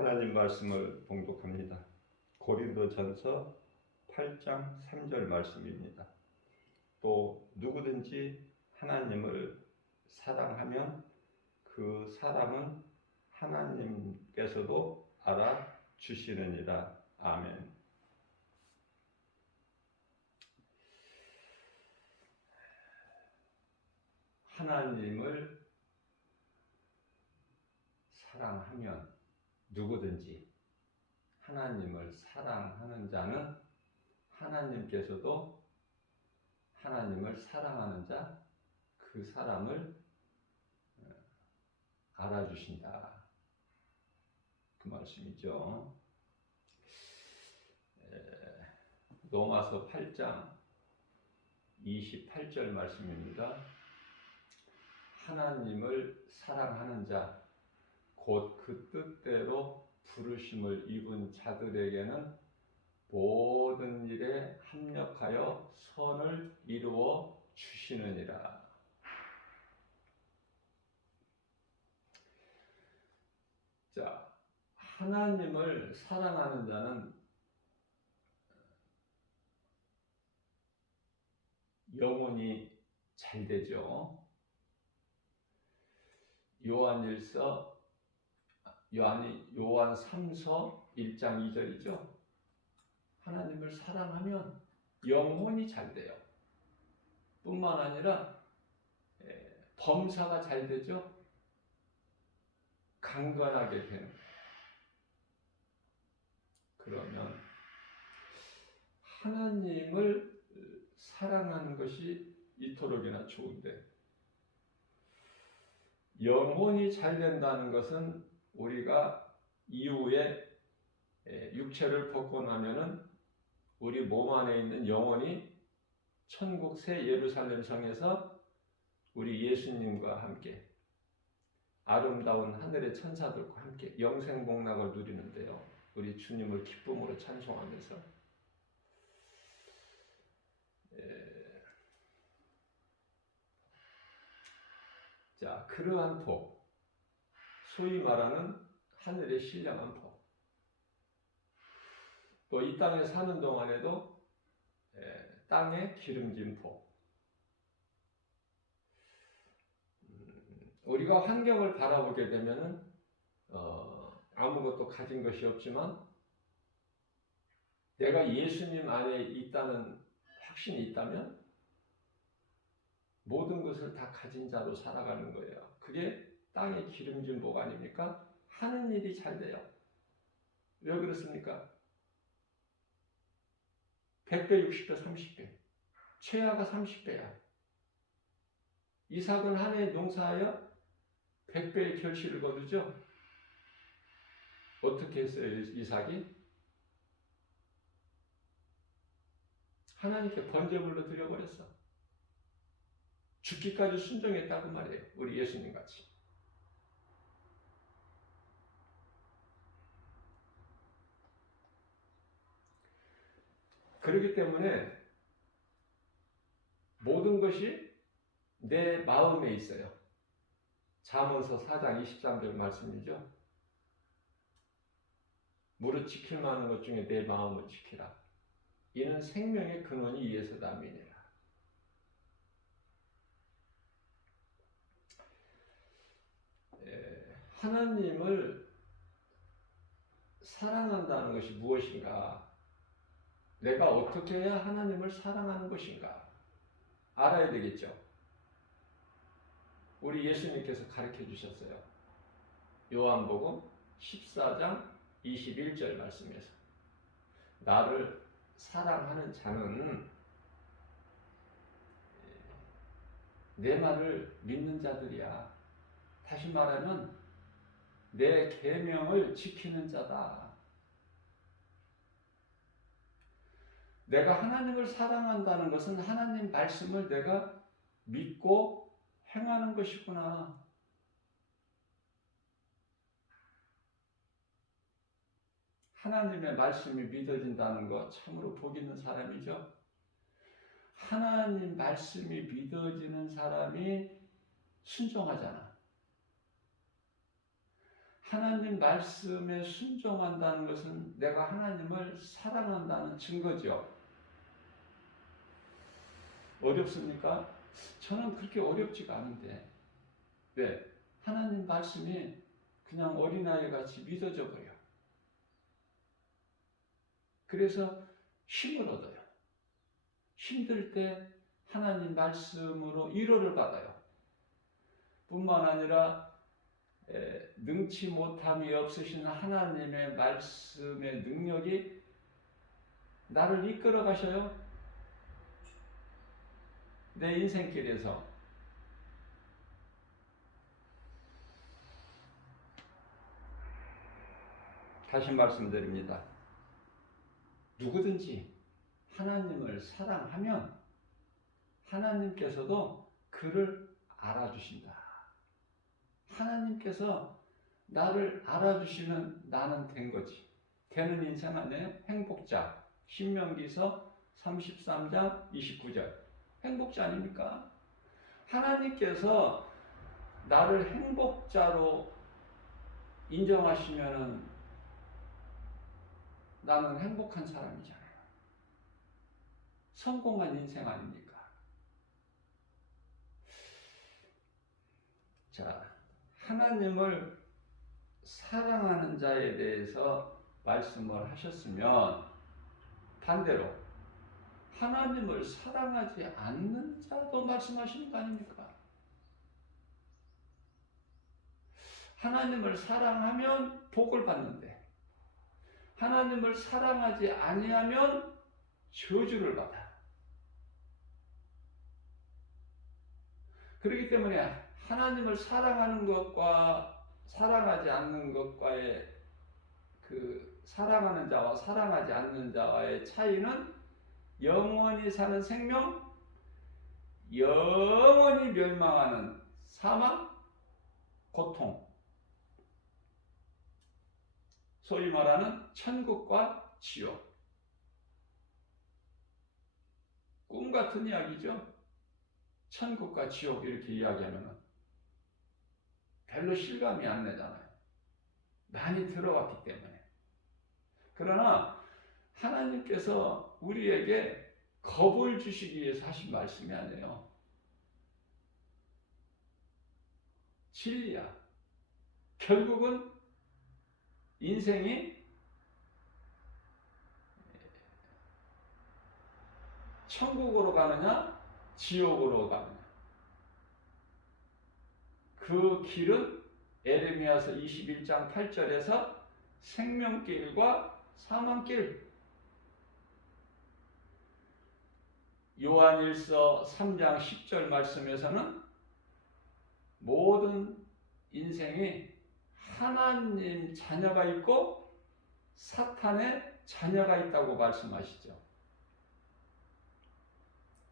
하나님 말씀을 봉독합니다. 고린도전서 8장 3절 말씀입니다. 또 누구든지 하나님을 사랑하면 그 사랑은 하나님께서도 알아주시느니라. 아멘. 하나님을 사랑하면 누구든지 하나님을 사랑하는 자는 하나님께서도 하나님을 사랑하는 자 그 사람을 알아주신다. 그 말씀이죠. 로마서 8장 28절 말씀입니다. 하나님을 사랑하는 자 곧 그 뜻대로 부르심을 입은 자들에게는 모든 일에 합력하여 선을 이루어 주시느니라. 자, 하나님을 사랑하는 자는 영혼이 잘 되죠. 요한 3서 1장 2절이죠. 하나님을 사랑하면 영혼이 잘 돼요. 뿐만 아니라 범사가 잘 되죠. 강건하게 되는 거예요. 그러면 하나님을 사랑하는 것이 이토록이나 좋은데 영혼이 잘 된다는 것은 우리가 이후에 육체를 벗고 나면은 우리 몸 안에 있는 영혼이 천국 새 예루살렘 성에서 우리 예수님과 함께 아름다운 하늘의 천사들과 함께 영생복락을 누리는데요. 우리 주님을 기쁨으로 찬송하면서 자, 그러한 복, 소위 말하는 하늘의 신령한 복, 또 이 땅에 사는 동안에도 땅의 기름진 복, 우리가 환경을 바라보게 되면은 아무것도 가진 것이 없지만 내가 예수님 안에 있다는 확신이 있다면 모든 것을 다 가진 자로 살아가는 거예요. 그게 땅의 기름진 복 아닙니까? 하는 일이 잘 돼요. 왜 그렇습니까? 100배, 60배, 30배. 최하가 30배야. 이삭은 한 해 농사하여 100배의 결실을 거두죠. 어떻게 했어요, 이삭이? 하나님께 번제물로 드려버렸어. 죽기까지 순종했다고 말이에요. 우리 예수님 같이. 그렇기 때문에 모든 것이 내 마음에 있어요. 잠언서 4장 23절 말씀이죠. 무릇 지킬 만한 것 중에 내 마음을 지키라. 이는 생명의 근원이 이에서 남이니라. 하나님을 사랑한다는 것이 무엇인가? 내가 어떻게 해야 하나님을 사랑하는 것인가? 알아야 되겠죠. 우리 예수님께서 가르쳐 주셨어요. 요한복음 14장 21절 말씀에서 나를 사랑하는 자는 내 말을 믿는 자들이야. 다시 말하면 내 계명을 지키는 자다. 내가 하나님을 사랑한다는 것은 하나님 말씀을 내가 믿고 행하는 것이구나. 하나님의 말씀이 믿어진다는 것 참으로 복 있는 사람이죠. 하나님 말씀이 믿어지는 사람이 순종하잖아. 하나님 말씀에 순종한다는 것은 내가 하나님을 사랑한다는 증거죠. 어렵습니까? 저는 그렇게 어렵지가 않은데 왜? 하나님 말씀이 그냥 어린아이 같이 믿어져 버려. 그래서 힘을 얻어요. 힘들 때 하나님 말씀으로 위로를 받아요. 뿐만 아니라 능치 못함이 없으신 하나님의 말씀의 능력이 나를 이끌어 가셔요. 내 인생길에서. 다시 말씀드립니다. 누구든지 하나님을 사랑하면 하나님께서도 그를 알아주신다. 하나님께서 나를 알아주시면 나는 된 거지. 되는 인생 안에 행복자. 신명기서 33장 29절. 행복자 아닙니까? 하나님께서 나를 행복자로 인정하시면 나는 행복한 사람이잖아요. 성공한 인생 아닙니까? 자, 하나님을 사랑하는 자에 대해서 말씀을 하셨으면 반대로 하나님을 사랑하지 않는 자도 말씀하시는 거 아닙니까? 하나님을 사랑하면 복을 받는데 하나님을 사랑하지 아니하면 저주를 받아. 그렇기 때문에 하나님을 사랑하는 것과 사랑하지 않는 것과의 그 사랑하는 자와 사랑하지 않는 자와의 차이는 영원히 사는 생명, 영원히 멸망하는 사망, 고통. 소위 말하는 천국과 지옥. 꿈 같은 이야기죠. 천국과 지옥 이렇게 이야기하면 별로 실감이 안 나잖아요. 많이 들어왔기 때문에. 그러나 하나님께서 우리에게 겁을 주시기 위해서 하신 말씀이 아니에요. 진리야. 결국은 인생이 천국으로 가느냐 지옥으로 가느냐. 그 길은 에레미야서 21장 8절에서 생명길과 사망길, 요한일서 3장 10절 말씀에서는 모든 인생이 하나님 자녀가 있고 사탄의 자녀가 있다고 말씀하시죠.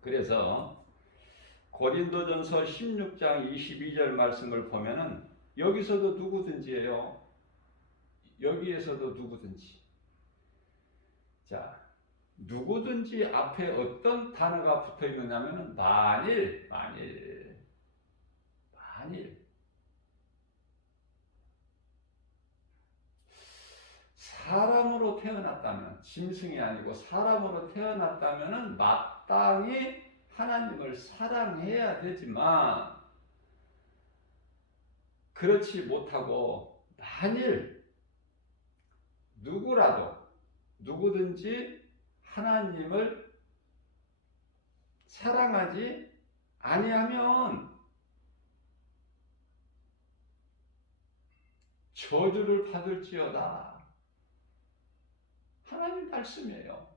그래서 고린도전서 16장 22절 말씀을 보면은 여기서도 누구든지예요. 여기에서도 누구든지. 자, 누구든지 앞에 어떤 단어가 붙어 있느냐면은 만일. 사람으로 태어났다면, 짐승이 아니고 사람으로 태어났다면은 마땅히 하나님을 사랑해야 되지만 그렇지 못하고 만일 누구든지 하나님을 사랑하지 아니하면 저주를 받을지어다. 하나님 말씀이에요.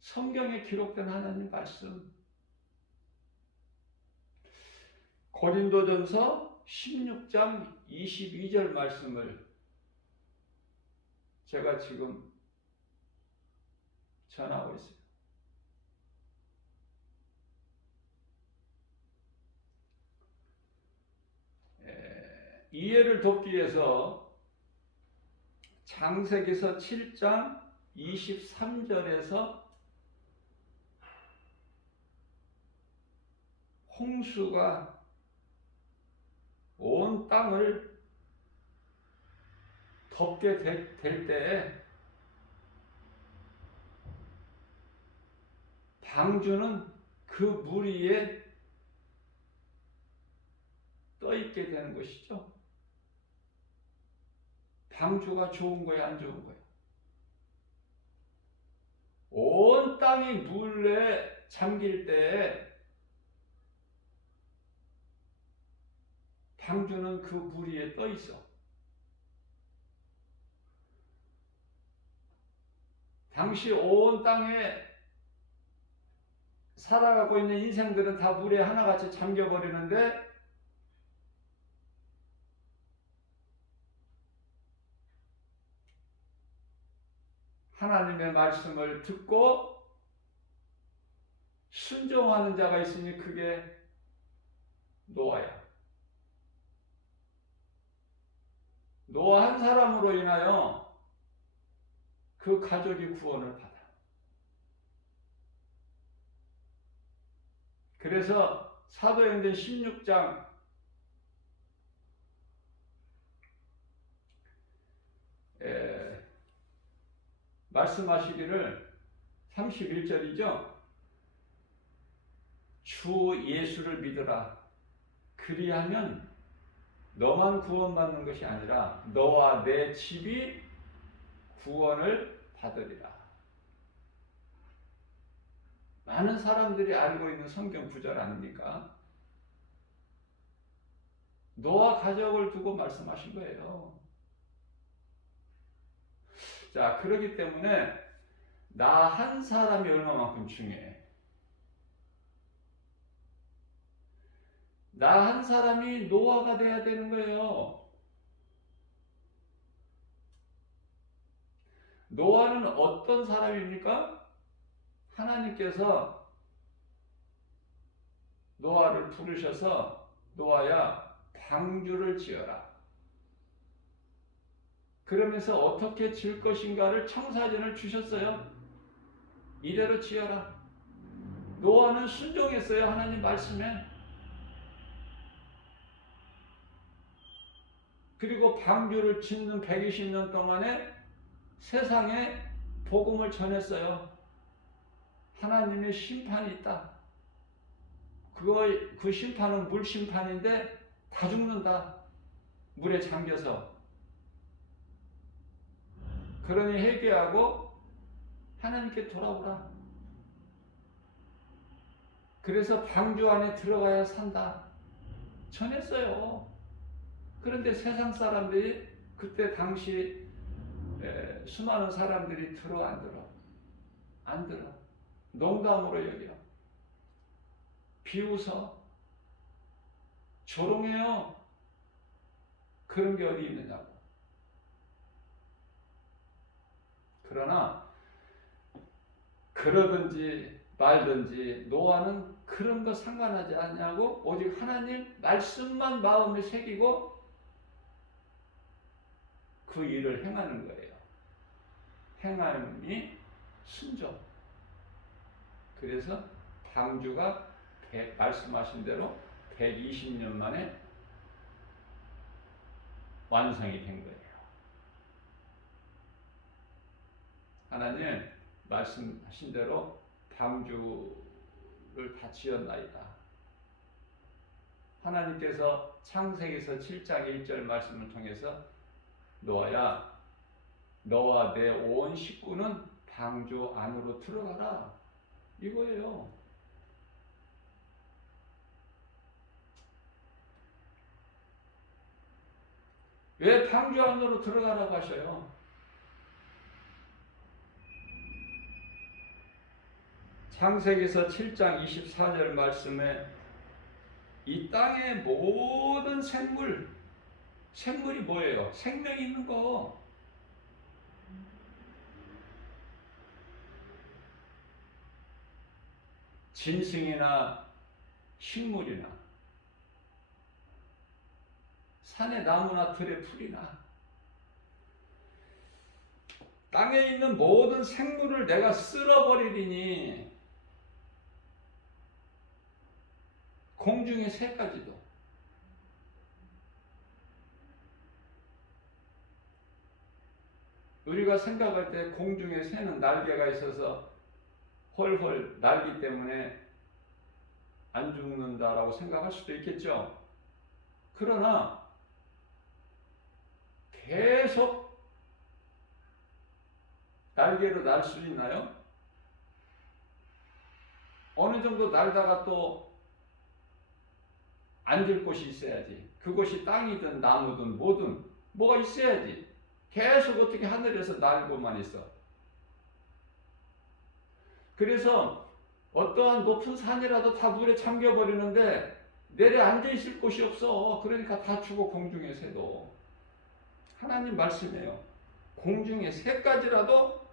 성경에 기록된 하나님 말씀. 고린도전서 16장 22절 말씀을 제가 지금 전하고 있어요. 이해를 돕기 위해서 창세기서 7장 23절에서 홍수가 온 땅을 덮게 될 때에 방주는 그 물 위에 떠 있게 되는 것이죠. 방주가 좋은 거예요, 안 좋은 거예요? 온 땅이 물에 잠길 때 방주는 그 물 위에 떠 있어. 당시 온 땅에 살아가고 있는 인생들은 다 물에 하나같이 잠겨버리는데 하나님의 말씀을 듣고 순종하는 자가 있으니 그게 노아야. 노아 한 사람으로 인하여 그 가족이 구원을 받아. 그래서 사도행전 16장 말씀하시기를 31절이죠. 주 예수를 믿으라. 그리하면 너만 구원받는 것이 아니라 너와 내 집이 구원을 받으리라. 많은 사람들이 알고 있는 성경 구절 아닙니까? 노아 가족을 두고 말씀하신 거예요. 자, 그렇기 때문에 나 한 사람이 얼마만큼 중요해? 나 한 사람이 노아가 돼야 되는 거예요. 노아는 어떤 사람입니까? 하나님께서 노아를 부르셔서 노아야 방주를 지어라. 그러면서 어떻게 지을 것인가를 청사진을 주셨어요. 이대로 지어라. 노아는 순종했어요. 하나님 말씀에. 그리고 방주를 짓는 120년 동안에 세상에 복음을 전했어요. 하나님의 심판이 있다. 그 심판은 물 심판인데 다 죽는다. 물에 잠겨서. 그러니 회개하고 하나님께 돌아오라. 그래서 방주 안에 들어가야 산다. 전했어요. 그런데 세상 사람들이 그때 당시 수많은 사람들이 들어 안 들어? 안 들어. 농담으로 여겨. 비웃어. 조롱해요. 그런 게 어디 있느냐고. 그러나 그러든지 말든지 노아는 그런 거 상관하지 않냐고 오직 하나님 말씀만 마음에 새기고 그 일을 행하는 거예요. 행함이 순종. 그래서 방주가 말씀하신 대로 120년 만에 완성이 된 거예요. 하나님 말씀하신 대로 방주를 다 지었나이다. 하나님께서 창세기서 7장 1절 말씀을 통해서 노아야, 너와 내 온 식구는 방주 안으로 들어가라. 이거예요. 왜 방주 안으로 들어가라고 하셔요? 창세기서 7장 24절 말씀에 이 땅의 모든 생물이 뭐예요? 생명 있는 거. 짐승이나 식물이나 산의 나무나 들의 풀이나 땅에 있는 모든 생물을 내가 쓸어버리리니 공중의 새까지도. 우리가 생각할 때 공중에 새는 날개가 있어서 헐헐 날기 때문에 안 죽는다라고 생각할 수도 있겠죠. 그러나 계속 날개로 날 수 있나요? 어느 정도 날다가 또 앉을 곳이 있어야지. 그곳이 땅이든 나무든 뭐든 뭐가 있어야지. 계속 어떻게 하늘에서 날고만 있어. 그래서 어떠한 높은 산이라도 다 물에 잠겨버리는데 내려앉아 있을 곳이 없어. 그러니까 다 죽어. 공중의 새도. 하나님 말씀이에요. 공중의 새까지라도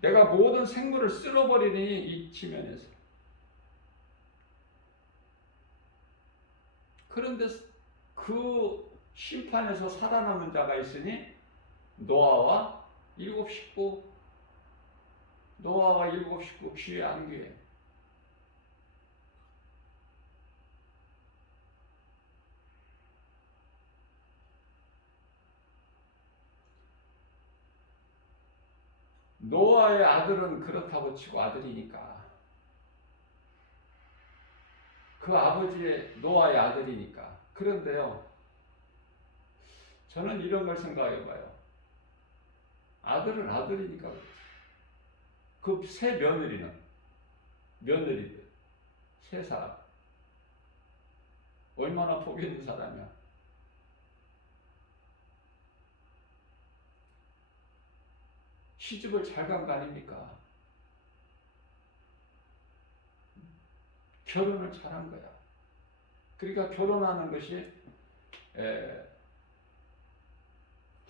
내가 모든 생물을 쓸어버리니 이 지면에서. 그런데 그 심판에서 살아남은 자가 있으니 노아와 일곱 식구 귀해 안 귀해? 노아의 아들은 그렇다고 치고 아들이니까. 그 아버지의 노아의 아들이니까. 그런데요, 저는 이런 걸 생각해봐요. 아들은 아들이니까 그렇지. 그 세 며느리들, 세 사람 얼마나 복 있는 사람이야. 시집을 잘 간 거 아닙니까? 결혼을 잘한 거야. 그러니까 결혼하는 것이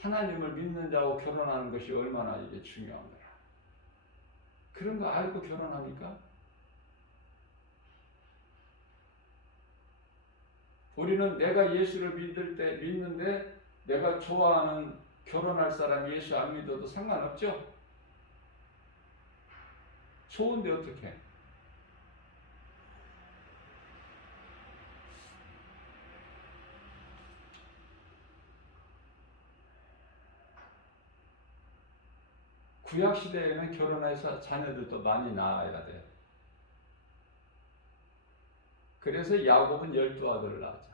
하나님을 믿는 자하고 결혼하는 것이 얼마나 이게 중요한 거야. 그런 거 알고 결혼합니까? 우리는 내가 예수를 믿는데 내가 좋아하는 결혼할 사람 예수 안 믿어도 상관없죠? 좋은데 어떻게? 구약 시대에는 결혼해서 자녀들도 많이 낳아야 돼요. 그래서 야곱은 12아들을 낳았잖아.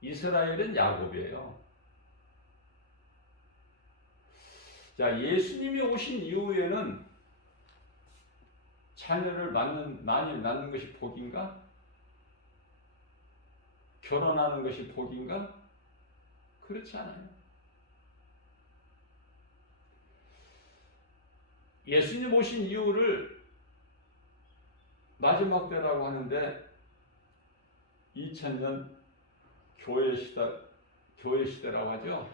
이스라엘은 야곱이에요. 자, 예수님이 오신 이후에는 자녀를 많이 낳는 것이 복인가? 결혼하는 것이 복인가? 그렇지 않아요. 예수님 오신 이후를 마지막 때라고 하는데 2000년 교회 시대라고 하죠.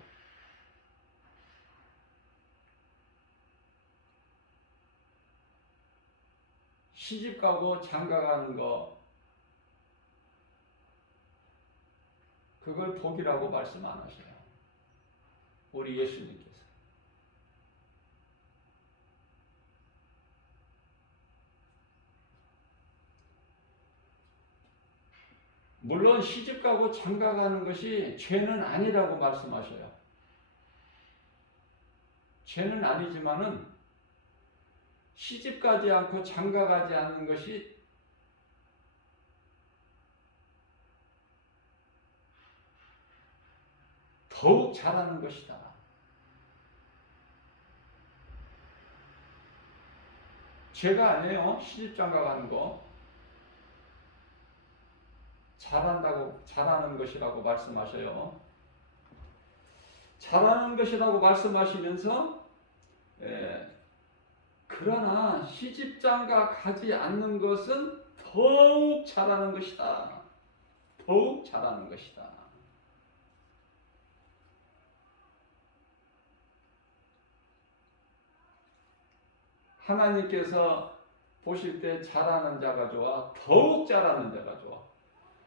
시집 가고 장가 가는 거 그걸 복이라고 말씀 안 하셔요. 우리 예수님께서. 물론 시집 가고 장가 가는 것이 죄는 아니라고 말씀하셔요. 죄는 아니지만은 시집 가지 않고 장가 가지 않는 것이 더욱 잘하는 것이다. 죄가 아니에요. 시집 장가 가는 거. 잘하는 것이라고 말씀하셔요. 잘하는 것이라고 말씀하시면서 그러나 시집장가 가지 않는 것은 더욱 잘하는 것이다. 더욱 잘하는 것이다. 하나님께서 보실 때 잘하는 자가 좋아? 더욱 잘하는 자가 좋아?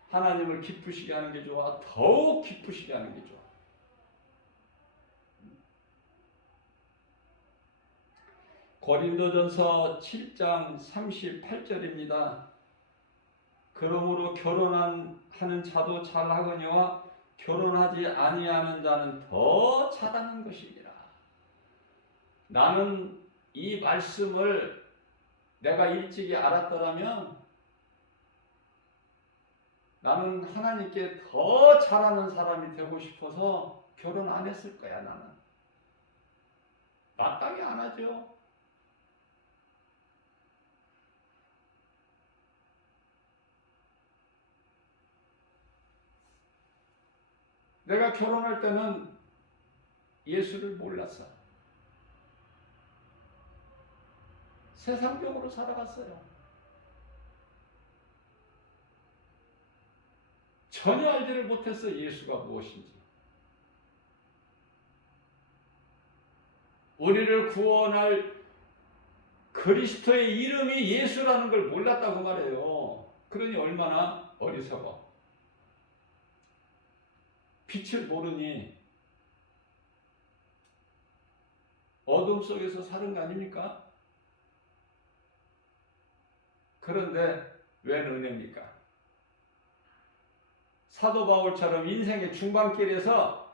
하나님을 기쁘시게 하는 게 좋아? 더욱 기쁘시게 하는 게 좋아? 고린도전서 7장 38절입니다. 그러므로 결혼하는 자도 잘하거니와 결혼하지 아니하는 자는 더 잘하는 것이니라. 나는 이 말씀을 내가 일찍이 알았더라면 나는 하나님께 더 잘하는 사람이 되고 싶어서 결혼 안 했을 거야. 나는 마땅히 안 하죠. 내가 결혼할 때는 예수를 몰랐어. 세상적으로 살아갔어요. 전혀 알지를 못했어. 예수가 무엇인지. 우리를 구원할 그리스도의 이름이 예수라는 걸 몰랐다고 말해요. 그러니 얼마나 어리석어. 빛을 모르니 어둠 속에서 사는 거 아닙니까? 그런데 웬 은혜입니까? 사도 바울처럼 인생의 중반길에서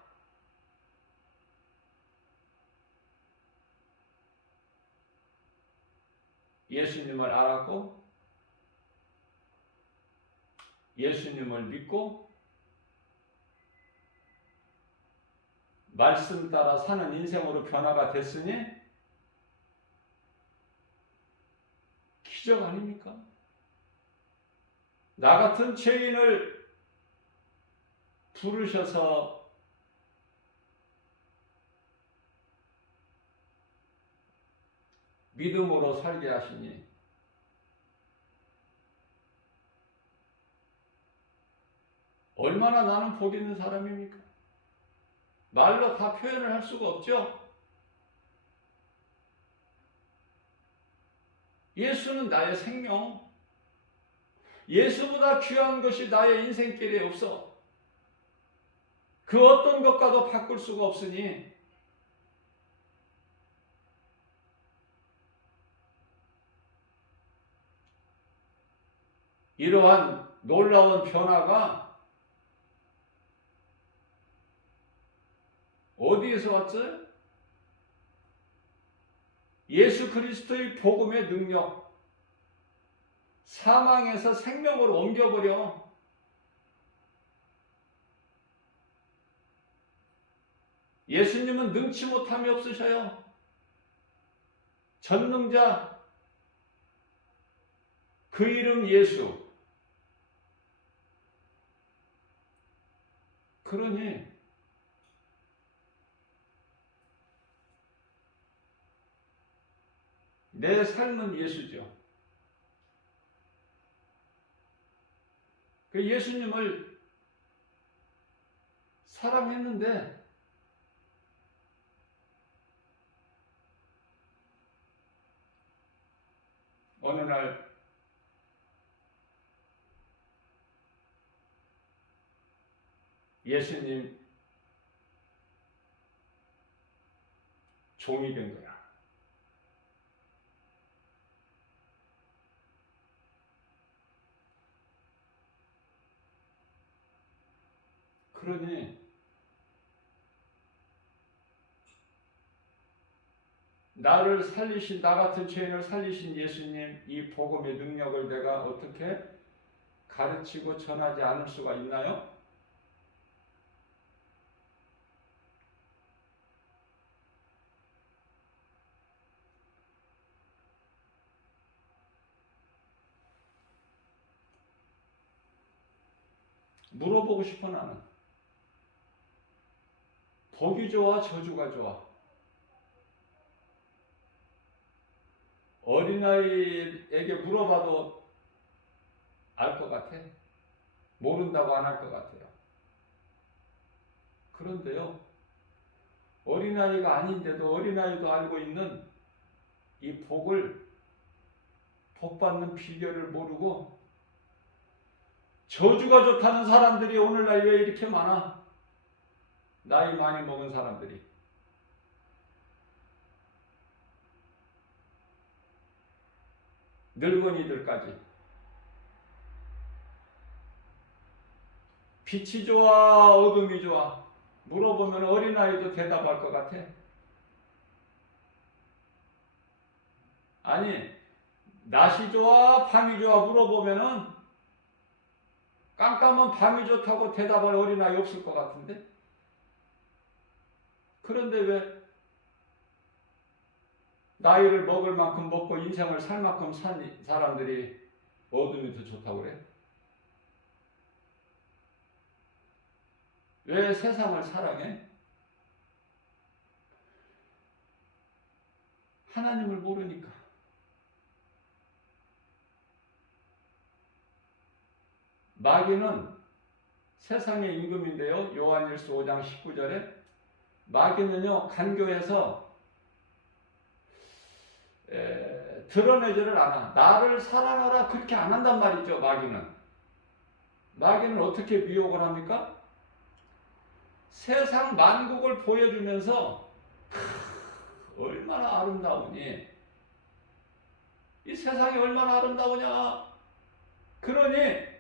예수님을 알았고 예수님을 믿고 말씀 따라 사는 인생으로 변화가 됐으니 기적 아닙니까? 나 같은 죄인을 부르셔서 믿음으로 살게 하시니 얼마나 나는 복 있는 사람입니까? 말로 다 표현을 할 수가 없죠. 예수는 나의 생명. 예수보다 귀한 것이 나의 인생길에 없어. 그 어떤 것과도 바꿀 수가 없으니 이러한 놀라운 변화가 어디에서 왔어요? 예수 그리스도의 복음의 능력, 사망에서 생명으로 옮겨버려. 예수님은 능치 못함이 없으셔요. 전능자, 그 이름 예수. 그러니 내 삶은 예수죠. 그 예수님을 사랑했는데 어느 날 예수님 종이 된 거야. 그러니 나를 살리신, 나 같은 죄인을 살리신 예수님, 이 복음의 능력을 내가 어떻게 가르치고 전하지 않을 수가 있나요? 물어보고 싶어. 나는 복이 좋아, 저주가 좋아? 어린아이에게 물어봐도 알 것 같아? 모른다고 안 할 것 같아요. 그런데요, 어린아이가 아닌데도 어린아이도 알고 있는 이 복을, 복받는 비결을 모르고 저주가 좋다는 사람들이 오늘날 왜 이렇게 많아? 나이 많이 먹은 사람들이. 늙은이들까지. 빛이 좋아, 어둠이 좋아? 물어보면 어린아이도 대답할 것 같아. 아니, 낮이 좋아, 밤이 좋아 물어보면은 깜깜한 밤이 좋다고 대답할 어린아이 없을 것 같은데? 그런데 왜 나이를 먹을 만큼 먹고 인생을 살 만큼 산 사람들이 어둠이 더 좋다고 그래? 왜 세상을 사랑해? 하나님을 모르니까. 마귀는 세상의 임금인데요. 요한일서 5장 19절에 마귀는요, 간교해서 드러내지를 않아. 나를 사랑하라 그렇게 안 한단 말이죠. 마귀는 어떻게 미혹을 합니까? 세상 만국을 보여주면서 얼마나 아름다우니, 이 세상이 얼마나 아름다우냐, 그러니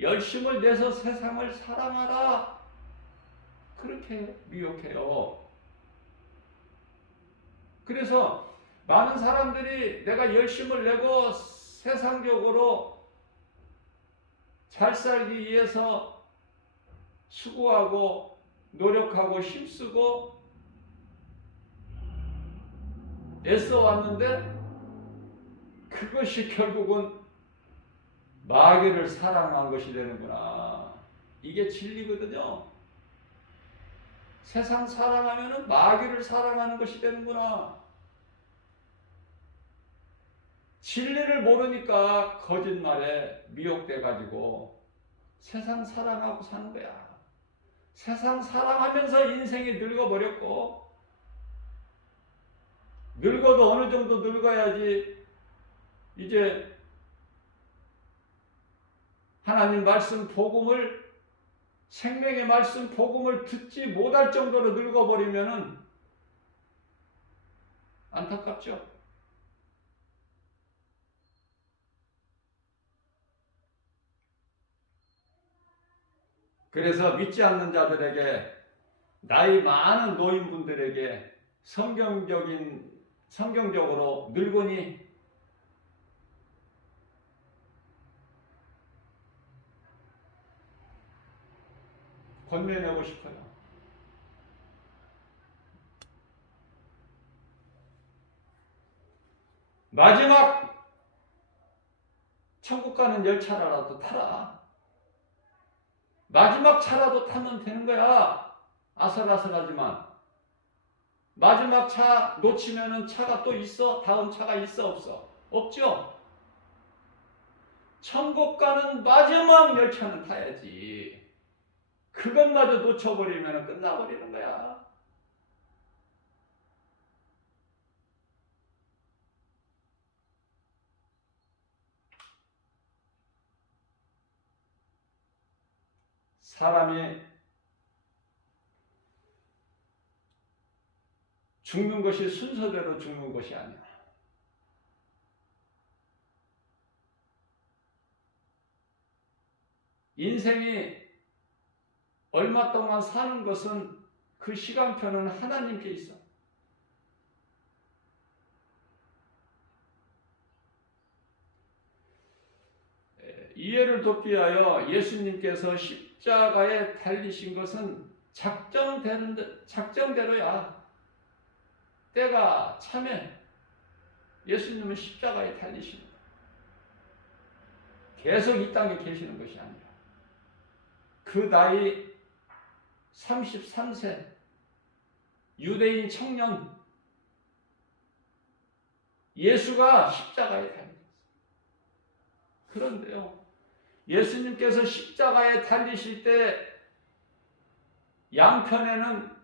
열심을 내서 세상을 사랑하라, 그렇게 미혹해요. 그래서 많은 사람들이 내가 열심을 내고 세상적으로 잘 살기 위해서 수고하고 노력하고 힘쓰고 애써 왔는데 그것이 결국은 마귀를 사랑한 것이 되는구나. 이게 진리거든요. 세상 사랑하면은 마귀를 사랑하는 것이 되는구나. 진리를 모르니까 거짓말에 미혹돼 가지고 세상 사랑하고 사는 거야. 세상 사랑하면서 인생이 늙어버렸고, 늙어도 어느 정도 늙어야지 이제 하나님 말씀 복음을, 생명의 말씀 복음을 듣지 못할 정도로 늙어버리면은 안타깝죠. 그래서 믿지 않는 자들에게, 나이 많은 노인분들에게 성경적으로 늙으니 권면하고 싶어요. 마지막 천국 가는 열차라도 타라. 마지막 차라도 타면 되는 거야. 아슬아슬하지만. 마지막 차 놓치면은 차가 또 있어? 다음 차가 있어? 없어? 없죠? 천국 가는 마지막 열차는 타야지. 그것마저 놓쳐버리면 끝나버리는 거야. 사람이 죽는 것이 순서대로 죽는 것이 아니야. 인생이 얼마 동안 사는 것은 그 시간표는 하나님께 있어. 이해를 돕기 위하여 예수님께서 십자가에 달리신 것은 작정대로야. 때가 차면 예수님은 십자가에 달리시는 거야. 계속 이 땅에 계시는 것이 아니라 그 나이 33세 유대인 청년 예수가 십자가에 달렸어요. 그런데요, 예수님께서 십자가에 달리실 때 양편에는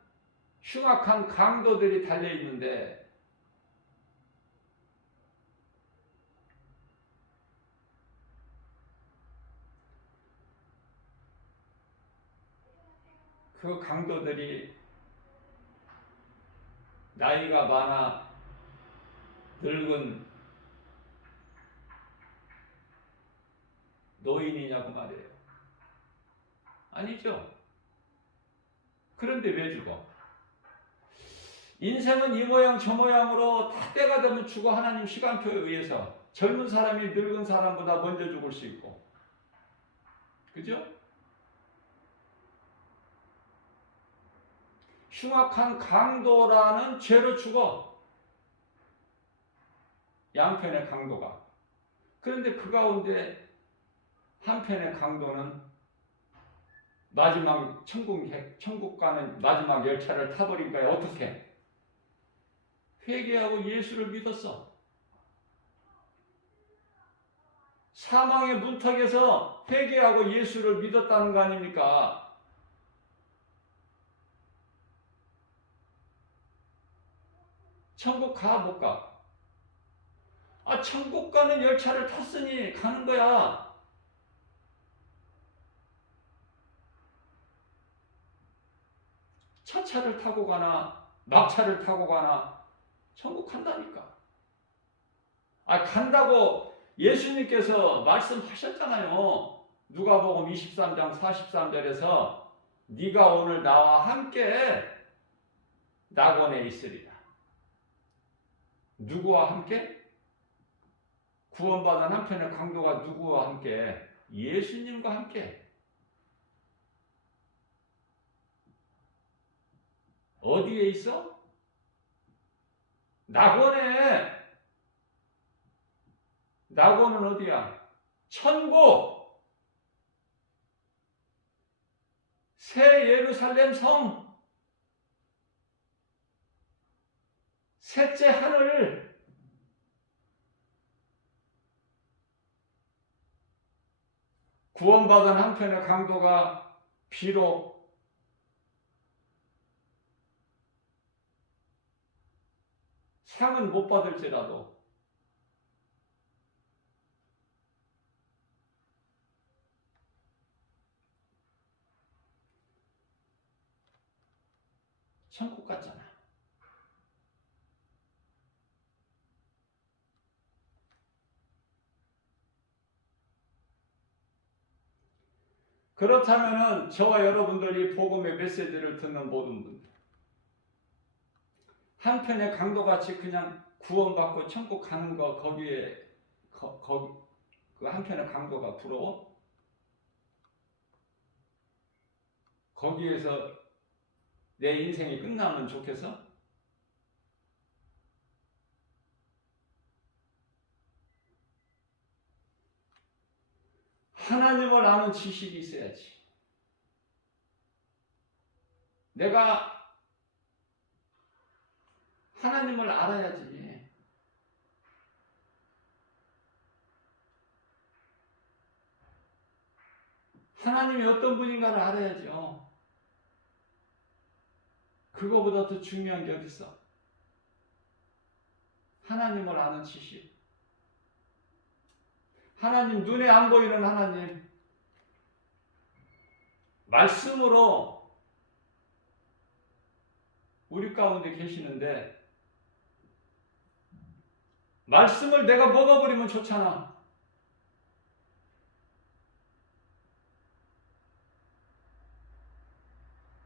흉악한 강도들이 달려 있는데 그 강도들이 나이가 많아 늙은 노인이냐고 말이에요. 아니죠. 그런데 왜 죽어? 인생은 이 모양 저 모양으로 다 때가 되면 죽어. 하나님 시간표에 의해서 젊은 사람이 늙은 사람보다 먼저 죽을 수 있고, 그죠? 흉악한 강도라는 죄로 죽어. 양편의 강도가. 그런데 그 가운데 한편의 강도는 마지막 천국 가는 마지막 열차를 타버린 거야. 어떻게? 회개하고 예수를 믿었어. 사망의 문턱에서 회개하고 예수를 믿었다는 거 아닙니까? 천국 가, 못 가? 아, 천국 가는 열차를 탔으니 가는 거야. 차차를 타고 가나 막차를 타고 가나 천국 간다니까. 아, 간다고 예수님께서 말씀하셨잖아요. 누가복음 23장 43절에서 네가 오늘 나와 함께 낙원에 있으리라. 누구와 함께? 구원받은 한편의 강도가 누구와 함께? 예수님과 함께. 어디에 있어? 낙원에. 낙원은 어디야? 천국. 새 예루살렘 성. 셋째 하늘. 구원받은 한편의 강도가 비록 상은 못 받을지라도 천국 갔잖아. 그렇다면은 저와 여러분들이 복음의 메시지를 듣는 모든 분들, 한편의 강도같이 그냥 구원받고 천국 가는 거 거기에 그 한편의 강도가 부러워? 거기에서 내 인생이 끝나면 좋겠어? 하나님을 아는 지식이 있어야지. 내가 하나님을 알아야지. 하나님이 어떤 분인가를 알아야죠. 그거보다 더 중요한 게 어딨어? 하나님을 아는 지식. 하나님, 눈에 안 보이는 하나님, 말씀으로 우리 가운데 계시는데 말씀을 내가 먹어버리면 좋잖아.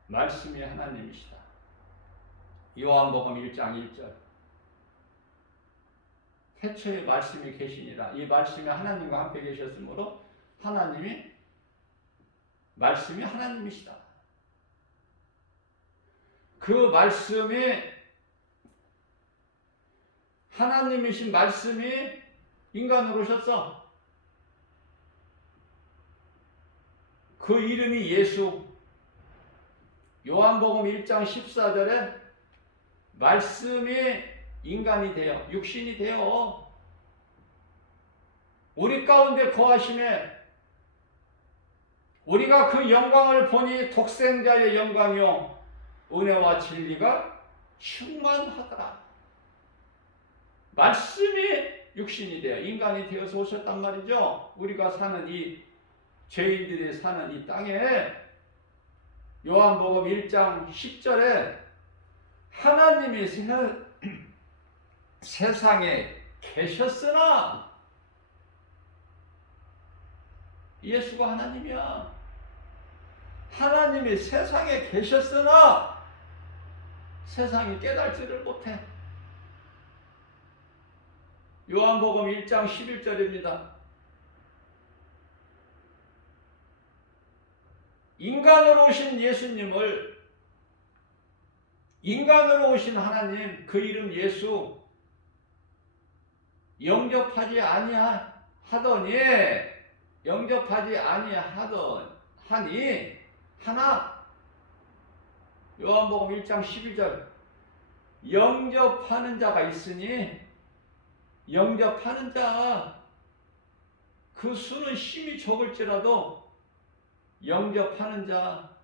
말씀이 하나님이시다. 요한복음 1장 1절. 태초에 말씀이 계시니라. 이 말씀이 하나님과 함께 계셨으므로 말씀이 하나님이시다. 그 말씀이 하나님이신 말씀이 인간으로 오셨어. 그 이름이 예수. 요한복음 1장 14절에 말씀이 인간이 되어 육신이 되어 우리 가운데 거하심에 우리가 그 영광을 보니 독생자의 영광이요 은혜와 진리가 충만하더라. 말씀이 육신이 되어 인간이 되어서 오셨단 말이죠. 우리가 사는 이 죄인들이 사는 이 땅에 요한복음 1장 10절에 하나님이 세상에 계셨으나 예수가 하나님이야. 하나님이 세상에 계셨으나 세상이 깨달지를 못해. 요한복음 1장 11절입니다. 인간으로 오신 예수님을, 인간으로 오신 하나님, 그 이름 예수 영접하지 아니하니 하나, 요한복음 1장 12절, 영접하는 자가 있으니, 영접하는 자, 그 수는 심히 적을지라도 영접하는 자,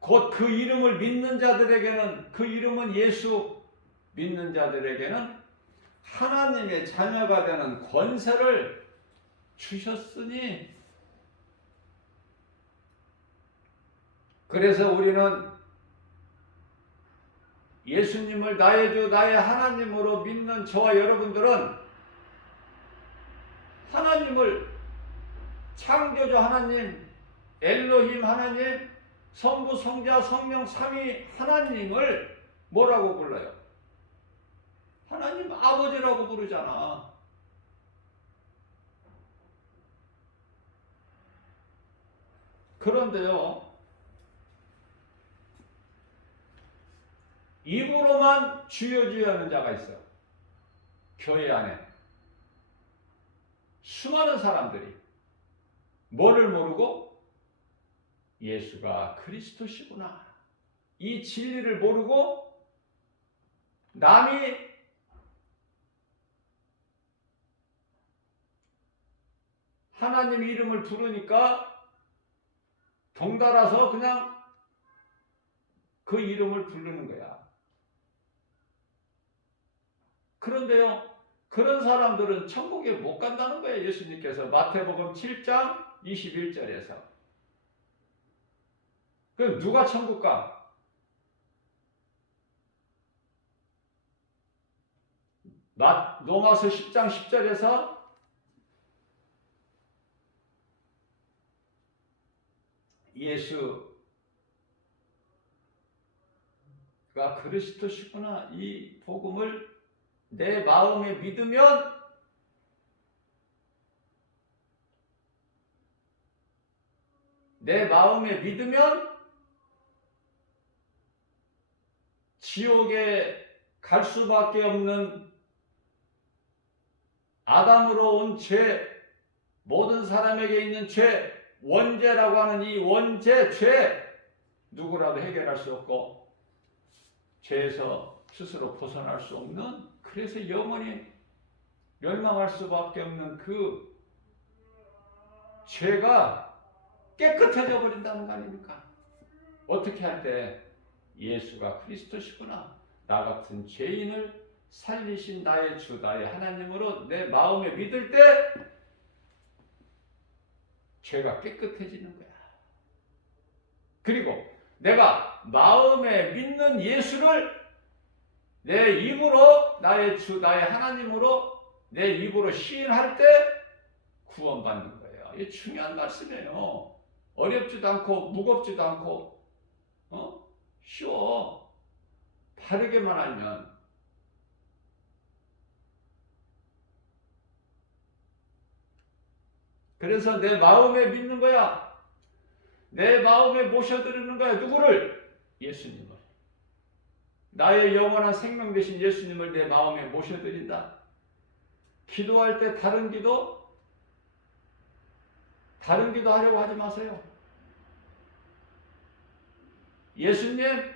곧 그 이름을 믿는 자들에게는, 그 이름은 예수, 믿는 자들에게는 하나님의 자녀가 되는 권세를 주셨으니. 그래서 우리는 예수님을 나의 주, 나의 하나님으로 믿는 저와 여러분들은 하나님을, 창조주 하나님, 엘로힘 하나님, 성부, 성자, 성령 삼위 하나님을 뭐라고 불러요? 하나님 아버지라고 부르잖아. 그런데요, 입으로만 주여 주여 하는 자가 있어. 교회 안에 수많은 사람들이 뭐를 모르고? 예수가 그리스도시구나, 이 진리를 모르고 남이 하나님 이름을 부르니까 덩달아서 그냥 그 이름을 부르는 거야. 그런데요, 그런 사람들은 천국에 못 간다는 거예요. 예수님께서 마태복음 7장 21절에서. 그럼 누가 천국 가? 로마서 10장 10절에서 예수가 그리스도시구나, 이 복음을 내 마음에 믿으면 지옥에 갈 수밖에 없는 아담으로 온 죄, 모든 사람에게 있는 죄, 원죄라고 하는 이 원죄, 죄, 누구라도 해결할 수 없고 죄에서 스스로 벗어날 수 없는, 그래서 영원히 멸망할 수밖에 없는 그 죄가 깨끗해져 버린다는 거 아닙니까? 어떻게 할 때? 예수가 그리스도시구나, 나 같은 죄인을 살리신 나의 주, 나의 하나님으로 내 마음에 믿을 때 죄가 깨끗해지는 거야. 그리고 내가 마음에 믿는 예수를 내 입으로 나의 주, 나의 하나님으로 내 입으로 시인할 때 구원받는 거예요. 이게 중요한 말씀이에요. 어렵지도 않고 무겁지도 않고 쉬워. 바르게만 알면. 그래서 내 마음에 믿는 거야. 내 마음에 모셔드리는 거야. 누구를? 예수님을. 나의 영원한 생명 되신 예수님을 내 마음에 모셔드린다. 기도할 때 다른 기도 하려고 하지 마세요. 예수님,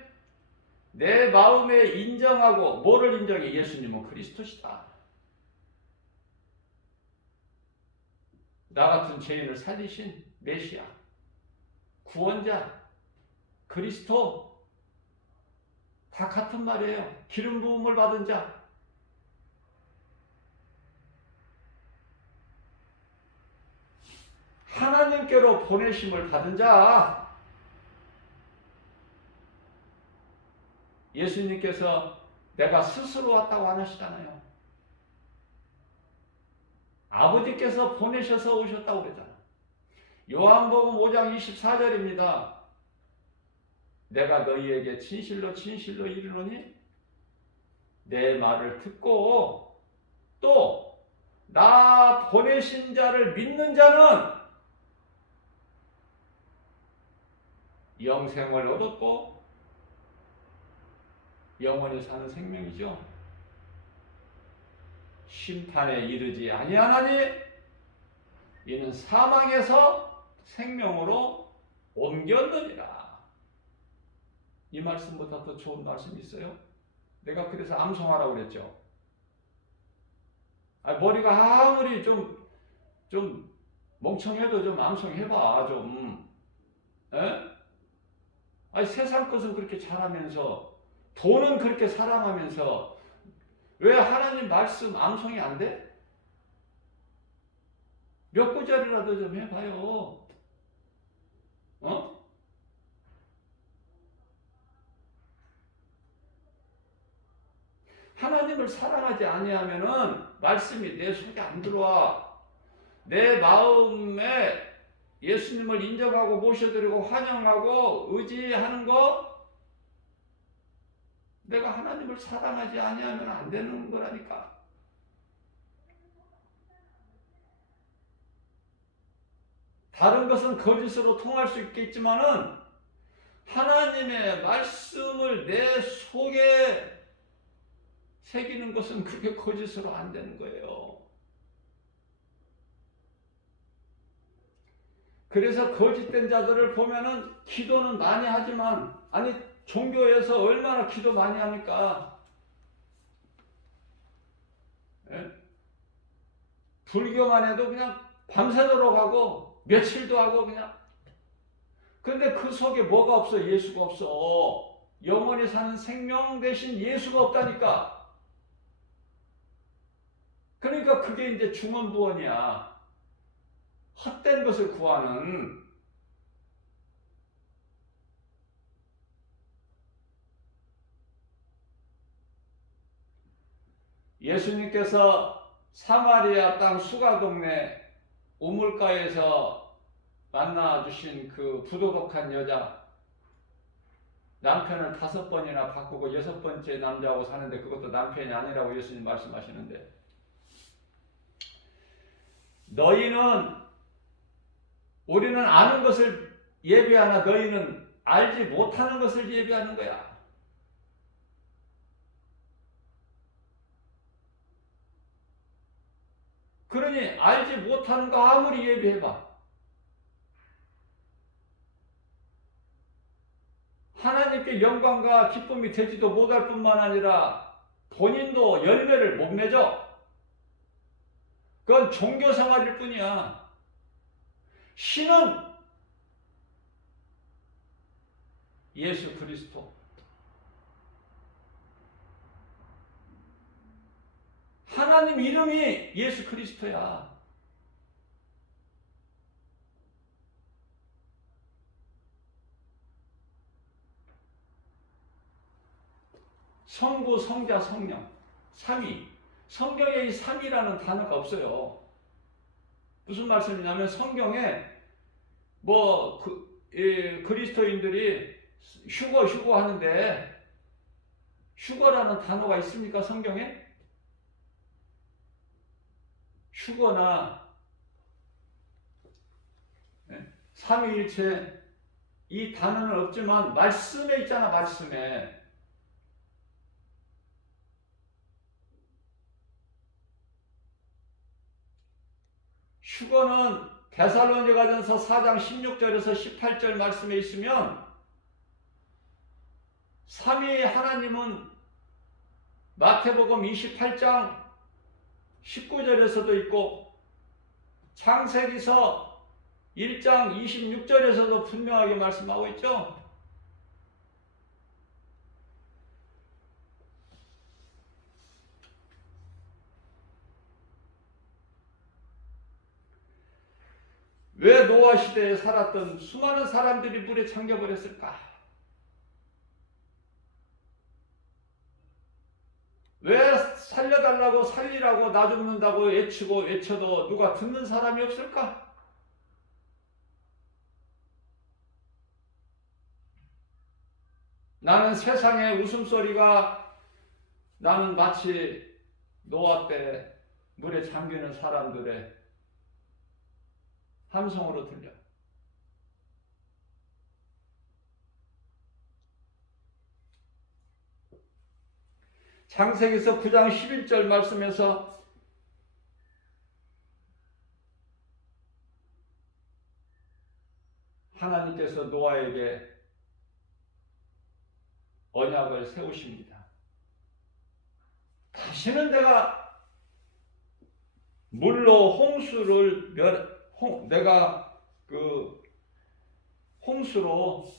내 마음에 인정하고, 뭐를 인정해? 예수님은 그리스도시다, 나 같은 죄인을 살리신 메시아, 구원자, 그리스도, 다 같은 말이에요. 기름 부음을 받은 자. 하나님께로 보내심을 받은 자. 예수님께서 내가 스스로 왔다고 안 하시잖아요. 아버지께서 보내셔서 오셨다고 그러잖아. 요한복음 5장 24절입니다. 내가 너희에게 진실로 진실로 이르노니 내 말을 듣고 또 나 보내신 자를 믿는 자는 영생을 얻었고 영원히 사는 생명이죠. 심판에 이르지 아니하나니 이는 사망에서 생명으로 옮겼느니라. 이 말씀보다 더 좋은 말씀이 있어요? 내가 그래서 암송하라고 그랬죠. 머리가 아무리 좀 멍청해도 좀 암송해봐 좀. 세상 것은 그렇게 잘하면서 돈은 그렇게 사랑하면서 왜 하나님 말씀 암송이 안 돼? 몇 구절이라도 좀 해봐요. 하나님을 사랑하지 아니하면은 말씀이 내 속에 안 들어와. 내 마음에 예수님을 인정하고 모셔드리고 환영하고 의지하는 거, 내가 하나님을 사랑하지 아니하면 안 되는 거라니까. 다른 것은 거짓으로 통할 수 있겠지만은 하나님의 말씀을 내 속에 새기는 것은 그게 거짓으로 안 되는 거예요. 그래서 거짓된 자들을 보면은 기도는 많이 하지만, 아니 종교에서 얼마나 기도 많이 합니까? 불교만 해도 그냥 밤새도록 하고 며칠도 하고 그냥. 그런데 그 속에 뭐가 없어? 예수가 없어. 영원히 사는 생명 대신 예수가 없다니까. 그러니까 그게 이제 중언부언이야. 헛된 것을 구하는. 예수님께서 사마리아 땅 수가 동네 우물가에서 만나주신 그 부도덕한 여자, 남편을 5번이나 바꾸고 6번째 남자하고 사는데 그것도 남편이 아니라고 예수님 말씀하시는데, 우리는 아는 것을 예비하나 너희는 알지 못하는 것을 예비하는 거야. 그러니 알지 못하는 거 아무리 예비해봐. 하나님께 영광과 기쁨이 되지도 못할 뿐만 아니라 본인도 열매를 못 맺어. 그건 종교생활일 뿐이야. 신은 예수 그리스도. 하나님 이름이 예수 그리스도야. 성부, 성자, 성령, 삼위. 성경에 이 삼위라는 단어가 없어요. 무슨 말씀이냐면 성경에 그리스도인들이 휴거 하는데 휴거라는 단어가 있습니까? 성경에? 휴거나 삼위일체 이 단어는 없지만 말씀에 있잖아. 말씀에. 휴거는 데살로니가전서 4장 16절에서 18절 말씀에 있으면 삼위 하나님은 마태복음 28장 19절에서도 있고 창세기서 1장 26절에서도 분명하게 말씀하고 있죠. 왜 노아 시대에 살았던 수많은 사람들이 물에 잠겨버렸을까? 왜 살려달라고 살리라고 나 죽는다고 외쳐도 누가 듣는 사람이 없을까? 나는 세상의 웃음소리가 나는 마치 노아 때 물에 잠기는 사람들의 함성으로 들려. 창세기서 9장 11절 말씀에서 하나님께서 노아에게 언약을 세우십니다. 다시는 내가 물로 홍수를 내가 그 홍수로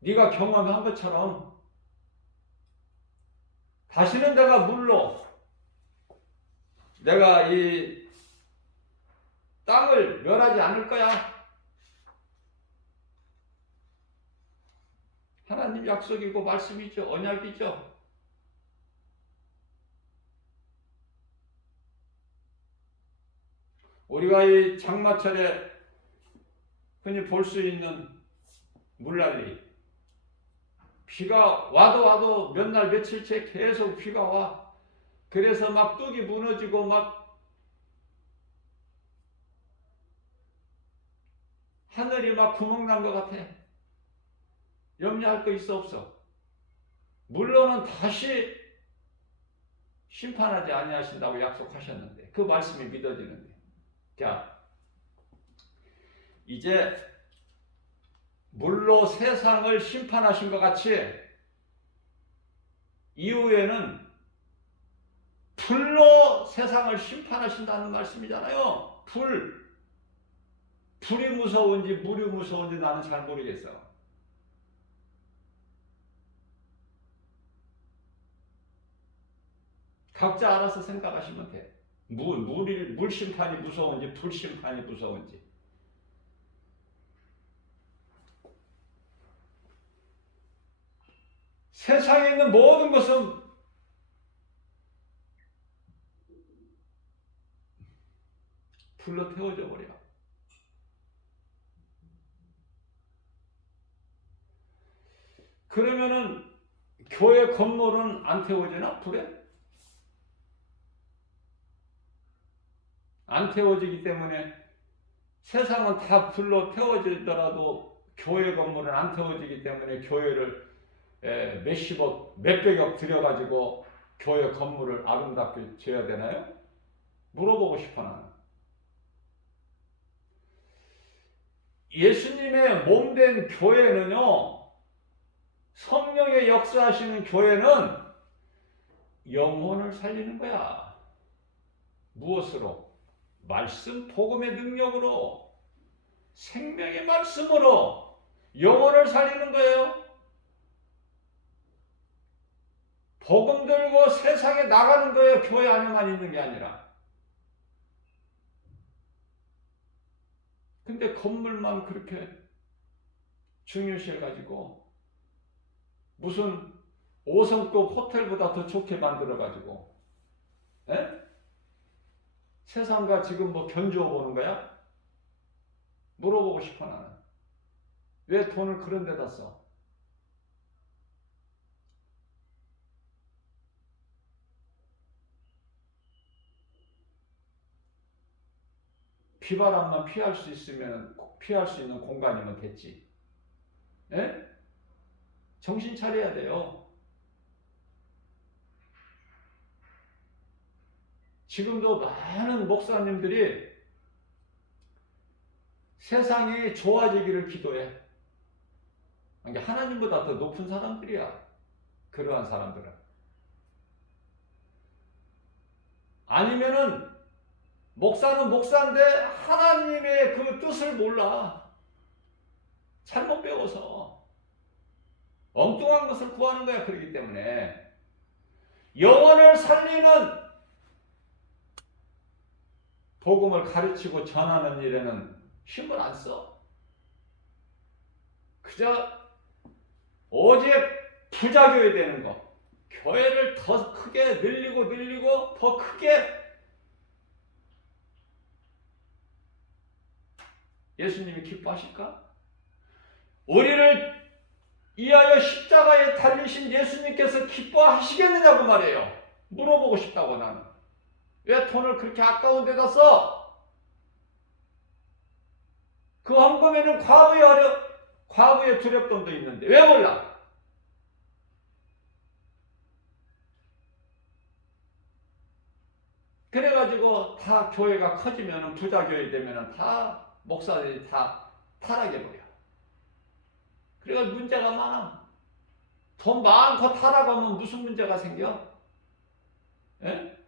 네가 경험한 것처럼 다시는 내가 물로 내가 이 땅을 멸하지 않을 거야. 하나님 약속이고 말씀이죠. 언약이죠. 우리가 이 장마철에 흔히 볼 수 있는 물난리, 비가 와도 몇 날 며칠째 계속 비가 와. 그래서 막 뚝이 무너지고 막 하늘이 막 구멍 난 것 같아. 염려할 거 있어 없어? 물론은 다시 심판하지 아니하신다고 약속하셨는데 그 말씀이 믿어지는데, 자 이제 물로 세상을 심판하신 것 같이 이후에는 불로 세상을 심판하신다는 말씀이잖아요. 불이 무서운지 물이 무서운지 나는 잘 모르겠어. 각자 알아서 생각하시면 돼. 물 심판이 무서운지 불 심판이 무서운지. 세상에 있는 모든 것은 불로 태워져 버려. 그러면은 교회 건물은 안 태워지나? 불에? 안 태워지기 때문에 세상은 다 불로 태워지더라도 교회 건물은 안 태워지기 때문에 교회를 몇십억, 몇백억 들여가지고 교회 건물을 아름답게 지어야 되나요? 물어보고 싶어 나는. 예수님의 몸된 교회는요, 성령의 역사하시는 교회는 영혼을 살리는 거야. 무엇으로? 말씀, 복음의 능력으로, 생명의 말씀으로 영혼을 살리는 거예요. 복음 들고 세상에 나가는 거예요. 교회 안에만 있는 게 아니라. 근데 건물만 그렇게 중요시해 가지고 무슨 5성급 호텔보다 더 좋게 만들어 가지고 세상과 지금 뭐 견주어 보는 거야? 물어보고 싶어 나는. 왜 돈을 그런 데다 써? 비바람만 피할 수 있으면 피할 수 있는 공간이면 됐지. 정신 차려야 돼요. 지금도 많은 목사님들이 세상이 좋아지기를 기도해. 하나님보다 더 높은 사람들이야. 그러한 사람들은. 아니면은 목사는 목사인데 하나님의 그 뜻을 몰라. 잘못 배워서 엉뚱한 것을 구하는 거야. 그렇기 때문에 영혼을 살리는 복음을 가르치고 전하는 일에는 힘을 안 써. 그저 오직 부자교회 되는 거. 교회를 더 크게 늘리고 더 크게. 예수님이 기뻐하실까? 우리를 이하여 십자가에 달리신 예수님께서 기뻐하시겠느냐고 말이에요. 물어보고 싶다고 나는. 왜 돈을 그렇게 아까운 데다 써? 그 헌금에는 과부의 두렵돈도 있는데 왜 몰라? 그래가지고 다 교회가 커지면 부자 교회 되면 다 목사들이 다 타락해버려. 그래가 문제가 많아. 돈 많고 타락하면 무슨 문제가 생겨? 예?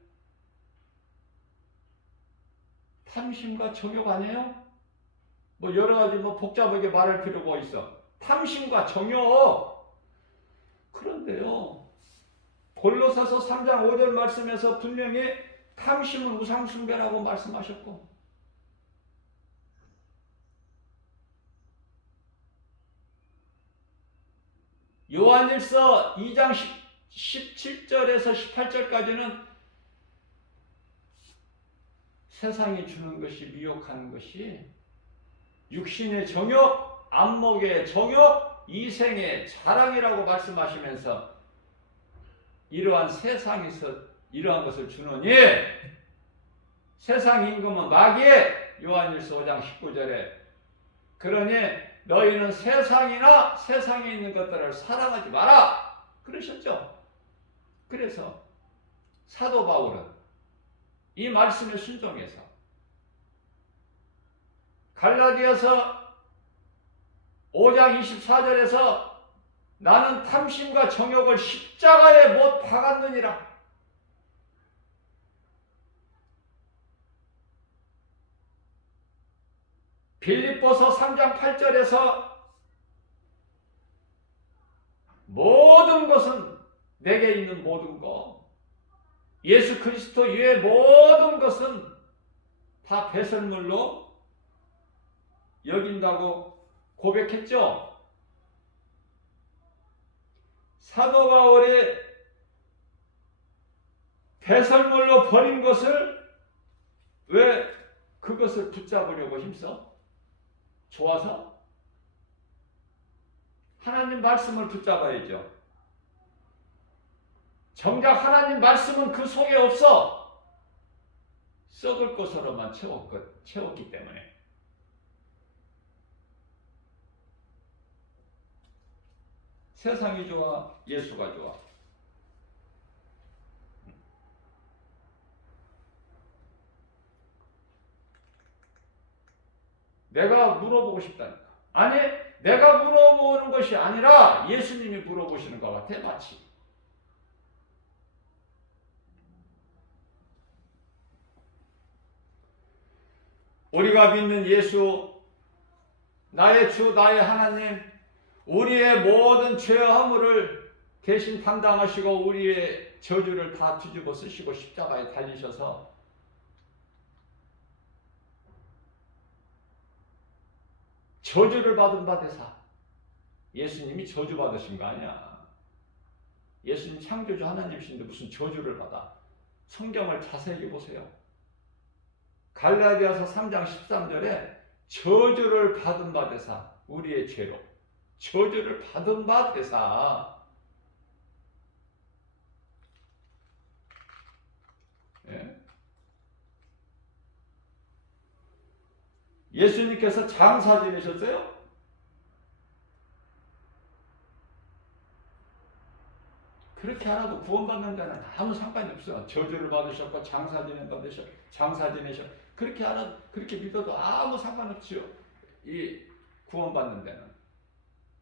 탐심과 정욕 아니에요? 뭐 여러 가지 뭐 복잡하게 말할 필요가 있어. 탐심과 정욕. 그런데요. 골로새서 3장 5절 말씀에서 분명히 탐심은 우상숭배라고 말씀하셨고, 요한일서 2장 17절에서 18절까지는 세상이 주는 것이 미혹하는 것이 육신의 정욕, 안목의 정욕, 이생의 자랑이라고 말씀하시면서 이러한 세상에서 이러한 것을 주느니 세상 임금은 마귀에 요한일서 5장 19절에 그러니 너희는 세상이나 세상에 있는 것들을 사랑하지 마라 그러셨죠. 그래서 사도 바울은 이 말씀에 순종해서 갈라디아서 5장 24절에서 나는 탐심과 정욕을 십자가에 못 박았느니라. 빌립보서 3장 8절에서 모든 것은 내게 있는 모든 것, 예수 그리스도 위의 모든 것은 다 배설물로 여긴다고 고백했죠. 사도 바울이 배설물로 버린 것을 왜 그것을 붙잡으려고 힘써? 좋아서? 하나님 말씀을 붙잡아야죠. 정작 하나님 말씀은 그 속에 없어. 썩을 것으로만 채웠기 때문에. 세상이 좋아, 예수가 좋아. 내가 물어보고 싶다니까. 아니, 내가 물어보는 것이 아니라 예수님이 물어보시는 것 같아, 마치. 우리가 믿는 예수, 나의 주, 나의 하나님, 우리의 모든 죄의 허물을 대신 담당하시고 우리의 저주를 다 뒤집어 쓰시고 십자가에 달리셔서 저주를 받은 바 되사. 예수님이 저주 받으신 거 아니야. 예수님 창조주 하나님이신데 무슨 저주를 받아. 성경을 자세히 보세요. 갈라디아서 3장 13절에 저주를 받은 바 되사. 우리의 죄로 저주를 받은 바 되사. 예? 예수님께서 장사 지내셨어요? 그렇게 하나도 구원받는 데는 아무 상관이 없어요. 저주를 받으셨고 장사 지내셔. 그렇게 하나 그렇게 믿어도 아무 상관없지요. 이 구원받는 데는.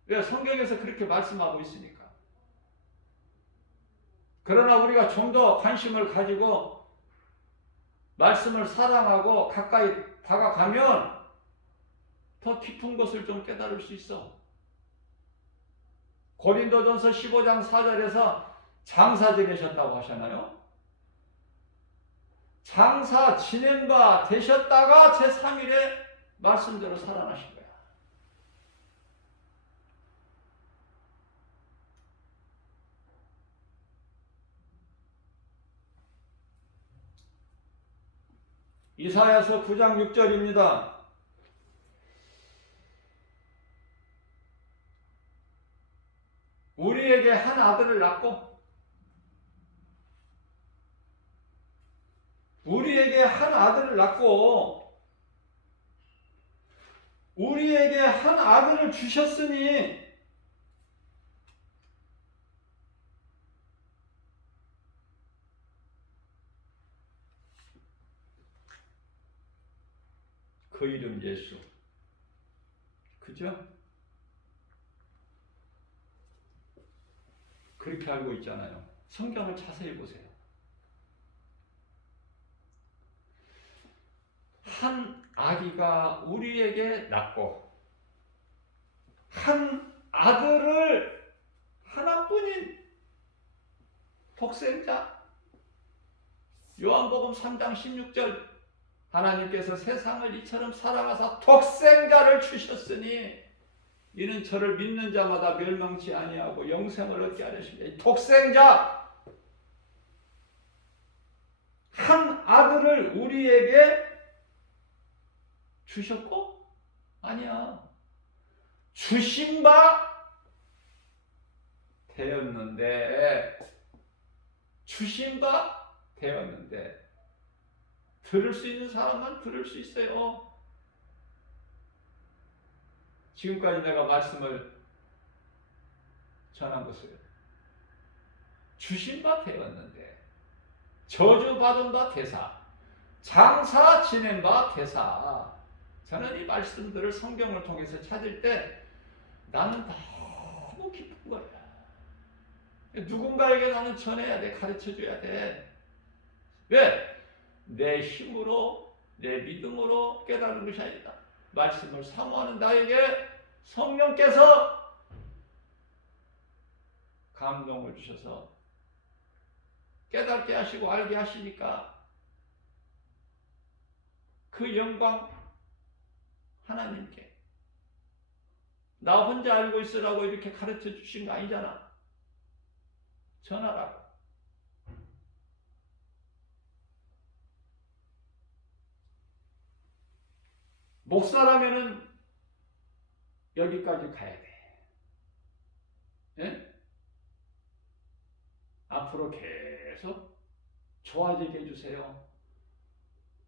왜? 성경에서 그렇게 말씀하고 있으니까. 그러나 우리가 좀 더 관심을 가지고 말씀을 사랑하고 가까이 다가가면 더 깊은 것을 좀 깨달을 수 있어. 고린도전서 15장 4절에서 장사 지내셨다고 하셨나요? 장사 지낸 바 되셨다가 제3일에 말씀대로 살아나신 거야. 이사야서 9장 6절입니다. 우리에게 한 아들을 낳고 우리에게 한 아들을 낳고 우리에게 한 아들을 주셨으니 그 이름 예수. 그죠? 그렇게 알고 있잖아요. 성경을 자세히 보세요. 한 아기가 우리에게 낳고 한 아들을 하나뿐인 독생자. 요한복음 3장 16절 하나님께서 세상을 이처럼 사랑하사 독생자를 주셨으니 이는 저를 믿는 자마다 멸망치 아니하고 영생을 얻게 하려십니다. 독생자 한 아들을 우리에게 주셨고 아니야. 주신 바 되었는데 들을 수 있는 사람만 들을 수 있어요. 지금까지 내가 말씀을 전한 것을 주신 바 되었는데 저주받은 바 되사 장사 지낸 바 되사. 저는 이 말씀들을 성경을 통해서 찾을 때 나는 너무 기쁜 거야. 누군가에게 나는 전해야 돼. 가르쳐줘야 돼. 왜? 내 힘으로 내 믿음으로 깨달은 것이 아니다. 말씀을 사모하는 나에게 성령께서 감동을 주셔서 깨닫게 하시고 알게 하시니까 그 영광 하나님께. 나 혼자 알고 있으라고 이렇게 가르쳐 주신 거 아니잖아. 전하라고. 목사라면은 여기까지 가야 돼. 예? 앞으로 계속 좋아지게 해주세요.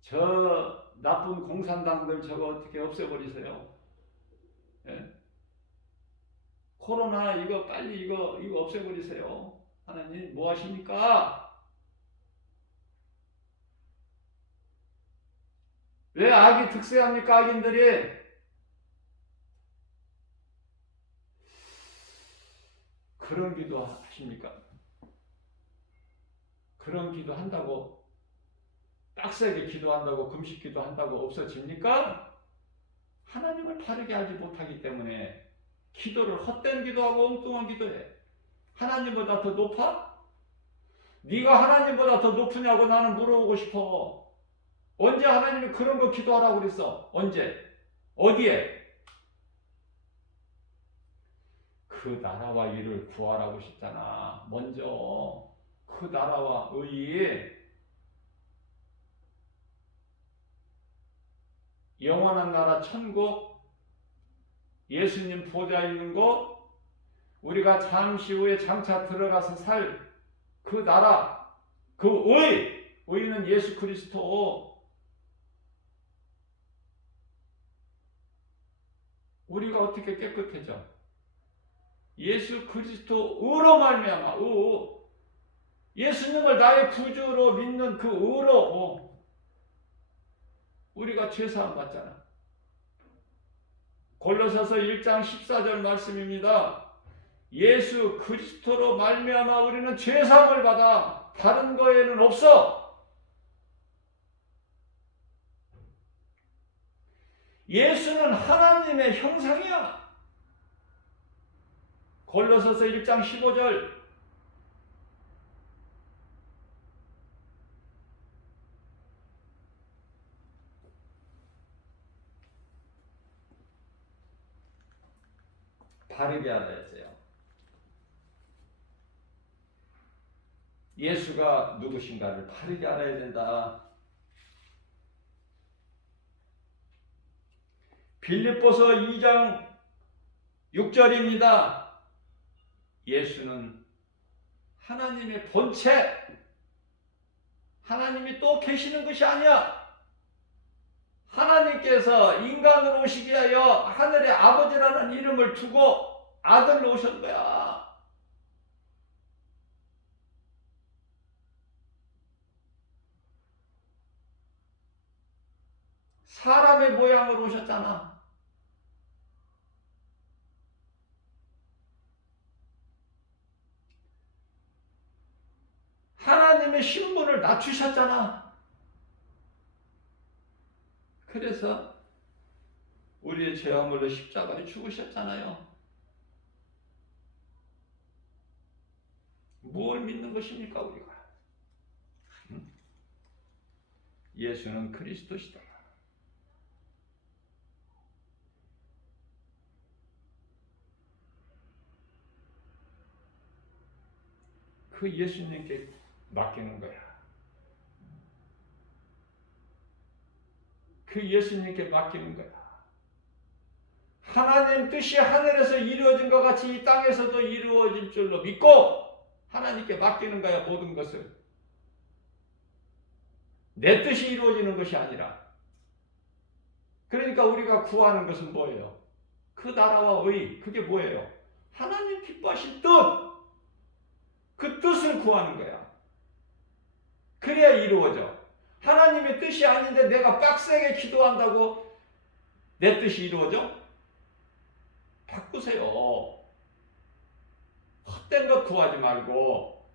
저 나쁜 공산당들 저거 어떻게 없애버리세요. 예? 코로나 이거 빨리 이거 없애버리세요. 하나님 뭐 하십니까? 왜 악이 득세합니까? 악인들이. 그런 기도 하십니까? 그런 기도 한다고 빡세게 기도한다고 금식 기도한다고 없어집니까? 하나님을 바르게 알지 못하기 때문에 기도를 헛된 기도하고 엉뚱한 기도해. 하나님보다 더 높아? 네가 하나님보다 더 높으냐고 나는 물어보고 싶어. 언제 하나님이 그런 거 기도하라고 그랬어? 언제? 어디에? 그 나라와 일을 구하라고 싶잖아. 먼저 그 나라와 의, 영원한 나라 천국, 예수님 보좌 있는 곳, 우리가 잠시 후에 장차 들어가서 살 그 나라, 그 의는 예수 그리스도. 우리가 어떻게 깨끗해져? 예수 그리스도 의로 말미암아. 예수님을 나의 구주로 믿는 그 의로 우리가 죄사함 받잖아. 골로새서 1장 14절 말씀입니다. 예수 그리스도로 말미암아 우리는 죄사함을 받아. 다른 거에는 없어. 예수는 하나님의 형상이야. 골로새서 1장 15절. 바르게 알아야 돼요. 예수가 누구신가를 바르게 알아야 된다. 빌립보서 2장 6절입니다. 예수는 하나님의 본체, 하나님이 또 계시는 것이 아니야. 하나님께서 인간으로 오시기 위하여 하늘의 아버지라는 이름을 두고 아들로 오신 거야. 사람의 모양으로 오셨잖아. 하나님의 신분을 낮추셨잖아. 그래서 우리의 죄와 물로 십자가에 죽으셨잖아요. 뭘 믿는 것입니까 우리가? 예수는 그리스도시다. 그 예수님께 맡기는 거야. 그 예수님께 맡기는 거야. 하나님 뜻이 하늘에서 이루어진 것 같이 이 땅에서도 이루어질 줄로 믿고 하나님께 맡기는 거야. 모든 것을. 내 뜻이 이루어지는 것이 아니라. 그러니까 우리가 구하는 것은 뭐예요? 그 나라와 의, 그게 뭐예요? 하나님 기뻐하신 뜻! 그 뜻을 구하는 거야. 그래야 이루어져. 하나님의 뜻이 아닌데 내가 빡세게 기도한다고 내 뜻이 이루어져? 바꾸세요. 헛된 것 구하지 말고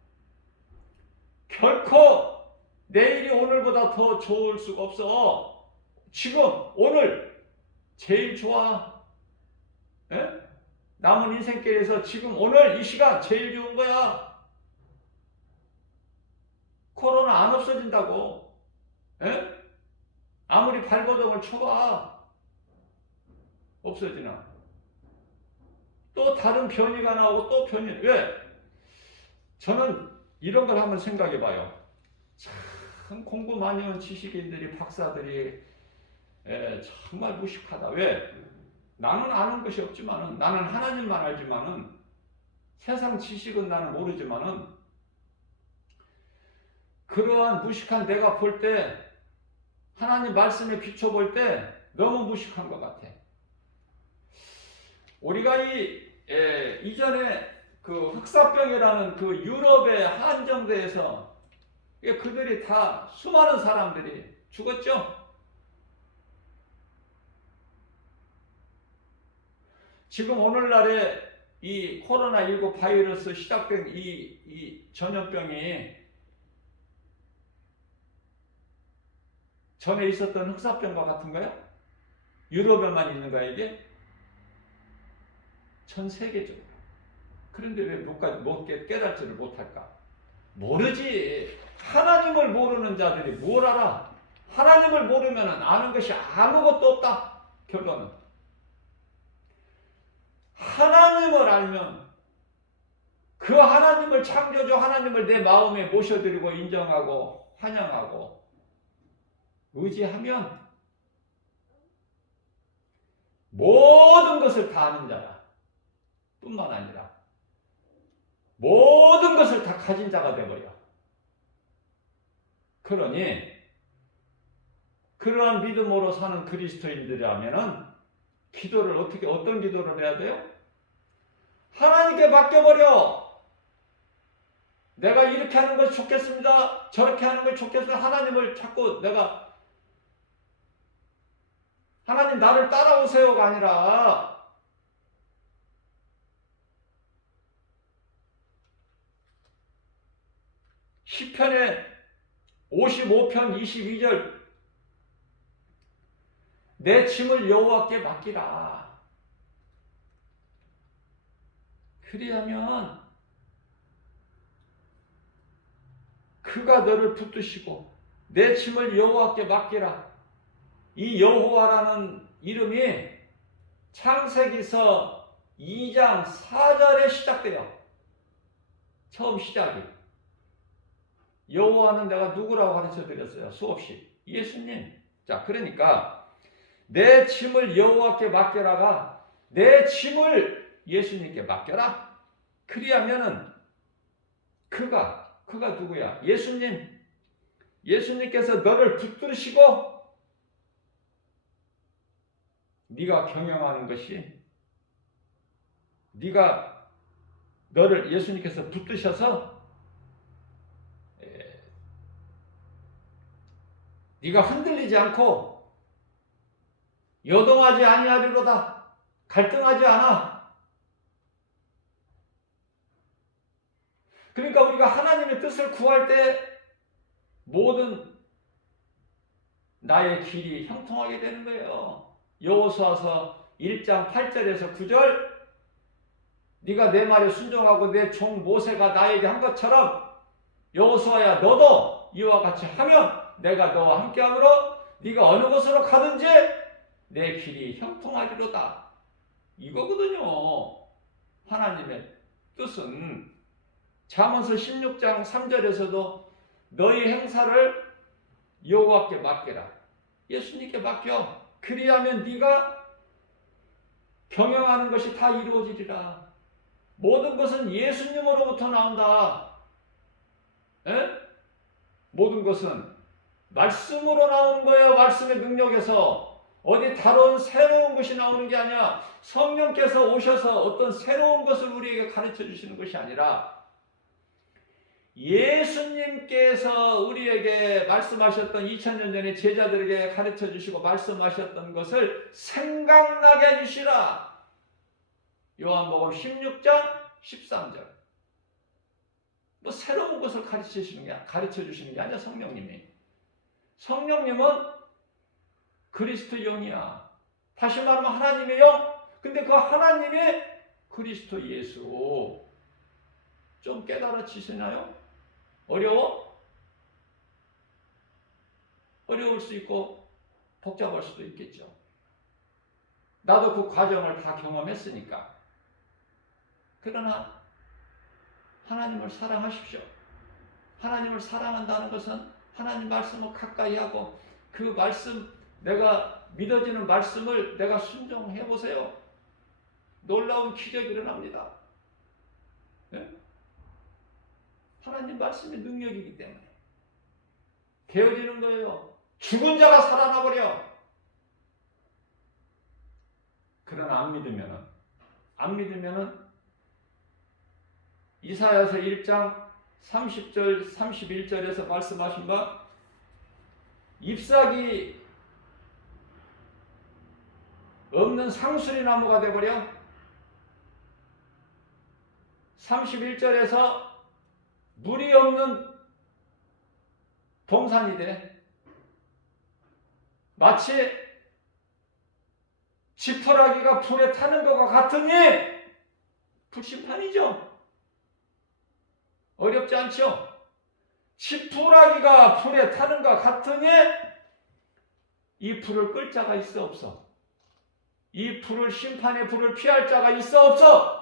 결코 내일이 오늘보다 더 좋을 수가 없어. 지금 오늘 제일 좋아. 에? 남은 인생길에서 지금 오늘 이 시간 제일 좋은 거야. 코로나 안 없어진다고. 에? 아무리 발버둥을 쳐봐. 없어지나. 또 다른 변이가 나오고 또 변이. 왜? 저는 이런 걸 한번 생각해 봐요. 참 공부 많이 한 지식인들이, 박사들이 정말 무식하다. 왜? 나는 아는 것이 없지만은, 나는 하나님만 알지만은, 세상 지식은 나는 모르지만은, 그러한 무식한 내가 볼 때, 하나님 말씀에 비춰볼 때 너무 무식한 것 같아. 우리가 이전에 그 흑사병이라는 그 유럽의 한정대에서 그들이 다 수많은 사람들이 죽었죠. 지금 오늘날에 이 코로나19 바이러스 시작된 이 전염병이 전에 있었던 흑사병과 같은 거야? 유럽에만 있는 거야 이게? 전 세계적으로. 그런데 왜 못 깨닫지를 못할까? 모르지. 하나님을 모르는 자들이 뭘 알아? 하나님을 모르면 아는 것이 아무것도 없다. 결론은. 하나님을 알면 그 하나님을 창조주 하나님을 내 마음에 모셔드리고 인정하고 환영하고 의지하면 모든 것을 다 아는 자야. 뿐만 아니라 모든 것을 다 가진 자가 되어버려. 그러니 그러한 믿음으로 사는 그리스도인들이라면은 기도를 어떤 기도를 해야 돼요? 하나님께 맡겨버려. 내가 이렇게 하는 것이 좋겠습니다. 저렇게 하는 것이 좋겠습니다. 하나님을 자꾸 내가 하나님 나를 따라오세요가 아니라 시편의 55편 22절 내 짐을 여호와께 맡기라. 그리하면 그가 너를 붙드시고 내 짐을 여호와께 맡기라. 이 여호와라는 이름이 창세기서 2장 4절에 시작돼요. 처음 시작이. 여호와는 내가 누구라고 가르쳐 드렸어요? 수없이. 예수님. 자, 그러니까 내 짐을 여호와께 맡겨라가 내 짐을 예수님께 맡겨라. 그리하면은 그가 누구야? 예수님께서 너를 붙들으시고 네가 경영하는 것이 너를 예수님께서 붙드셔서 네가 흔들리지 않고 요동하지 아니하리로다. 갈등하지 않아. 그러니까 우리가 하나님의 뜻을 구할 때 모든 나의 길이 형통하게 되는 거예요. 여호수아서 1장 8절에서 9절 네가 내 말에 순종하고 내 종 모세가 나에게 한 것처럼 여호수아야 너도 이와 같이 하면 내가 너와 함께하므로 네가 어느 곳으로 가든지 내 길이 형통하리로다. 이거거든요. 하나님의 뜻은. 잠언서 16장 3절에서도 너희 행사를 여호와께 맡겨라. 예수님께 맡겨. 그리하면 네가 경영하는 것이 다 이루어지리라. 모든 것은 예수님으로부터 나온다. 에? 모든 것은 말씀으로 나오는 거예요. 말씀의 능력에서. 어디 다른 새로운 것이 나오는 게 아니야. 성령께서 오셔서 어떤 새로운 것을 우리에게 가르쳐 주시는 것이 아니라 예수님께서 우리에게 말씀하셨던 2000년 전에 제자들에게 가르쳐 주시고 말씀하셨던 것을 생각나게 해주시라. 요한복음 16장 13절. 뭐 새로운 것을 가르쳐 주시는 게 아니야. 성령님은 그리스도 영이야. 다시 말하면 하나님의 영. 근데 그 하나님이 그리스도 예수. 좀 깨달아지시나요? 어려울 수 있고 복잡할 수도 있겠죠. 나도 그 과정을 다 경험했으니까. 그러나 하나님을 사랑하십시오. 하나님을 사랑한다는 것은 하나님 말씀을 가까이 하고 그 말씀, 내가 믿어지는 말씀을 내가 순종해 보세요. 놀라운 기적이 일어납니다. 네? 하나님 말씀의 능력이기 때문에 되어지는 거예요. 죽은 자가 살아나 버려. 그러나 안 믿으면은 이사야서 1장 30절 31절에서 말씀하신 바 잎사귀 없는 상수리 나무가 되어버려. 31절에서 물이 없는 동산이 돼. 마치 지푸라기가 불에 타는 것과 같으니 불심판이죠. 어렵지 않죠? 지푸라기가 불에 타는 것 같으니 이 불을 끌 자가 있어 없어? 이 불을, 심판의 불을 피할 자가 있어 없어?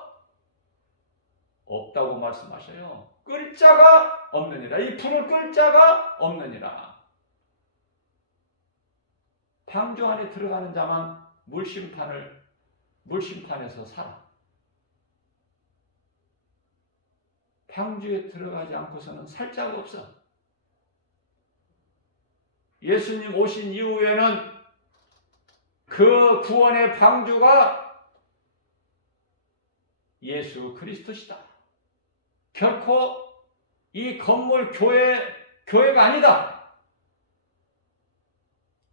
없다고 말씀하셔요. 끌 자가 없느니라. 이 불을 끌 자가 없느니라. 방주 안에 들어가는 자만 물심판에서 살아. 방주에 들어가지 않고서는 살 자가 없어. 예수님 오신 이후에는 그 구원의 방주가 예수 그리스도시다. 결코 이 건물 교회가 아니다.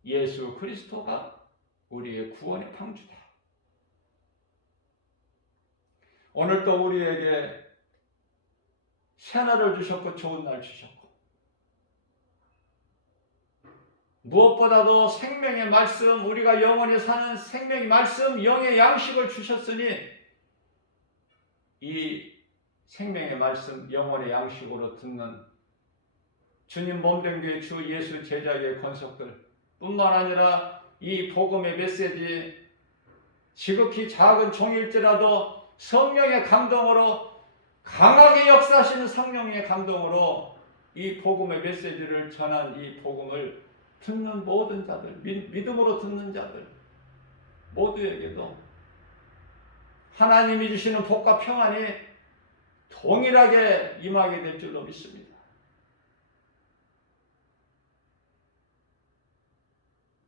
예수 그리스도가 우리의 구원의 방주다. 오늘도 우리에게 새날을 주셨고 좋은 날 주셨고 무엇보다도 생명의 말씀, 우리가 영원히 사는 생명의 말씀, 영의 양식을 주셨으니 이 생명의 말씀, 영원의 양식으로 듣는 주님 몸된 교회 주 예수 제자의 권속들 뿐만 아니라 이 복음의 메시지 지극히 작은 종일지라도 성령의 감동으로 강하게 역사하시는 성령의 감동으로 이 복음의 메시지를 전한 이 복음을 듣는 모든 자들, 믿음으로 듣는 자들 모두에게도 하나님이 주시는 복과 평안이 동일하게 임하게 될 줄로 믿습니다.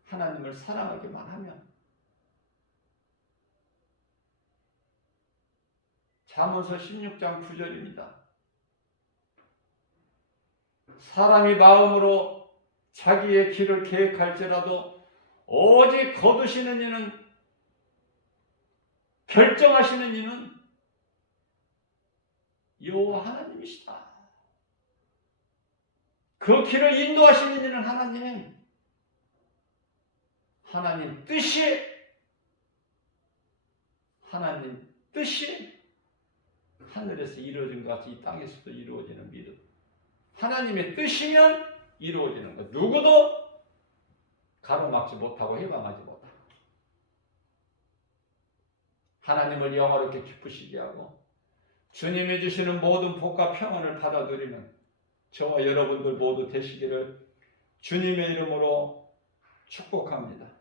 하나님을 사랑하기만 하면. 잠언서 16장 9절입니다. 사람이 마음으로 자기의 길을 계획할지라도 오직 거두시는 이는, 결정하시는 이는 여호와 하나님이시다. 그 길을 인도하시는 이는 하나님 뜻이 하늘에서 이루어진 것 같이 이 땅에서도 이루어지는 믿음. 하나님의 뜻이면 이루어지는 것. 누구도 가로막지 못하고 해방하지 못하고. 하나님을 영화롭게 기쁘시게 하고 주님이 주시는 모든 복과 평안을 받아 누리는 저와 여러분들 모두 되시기를 주님의 이름으로 축복합니다.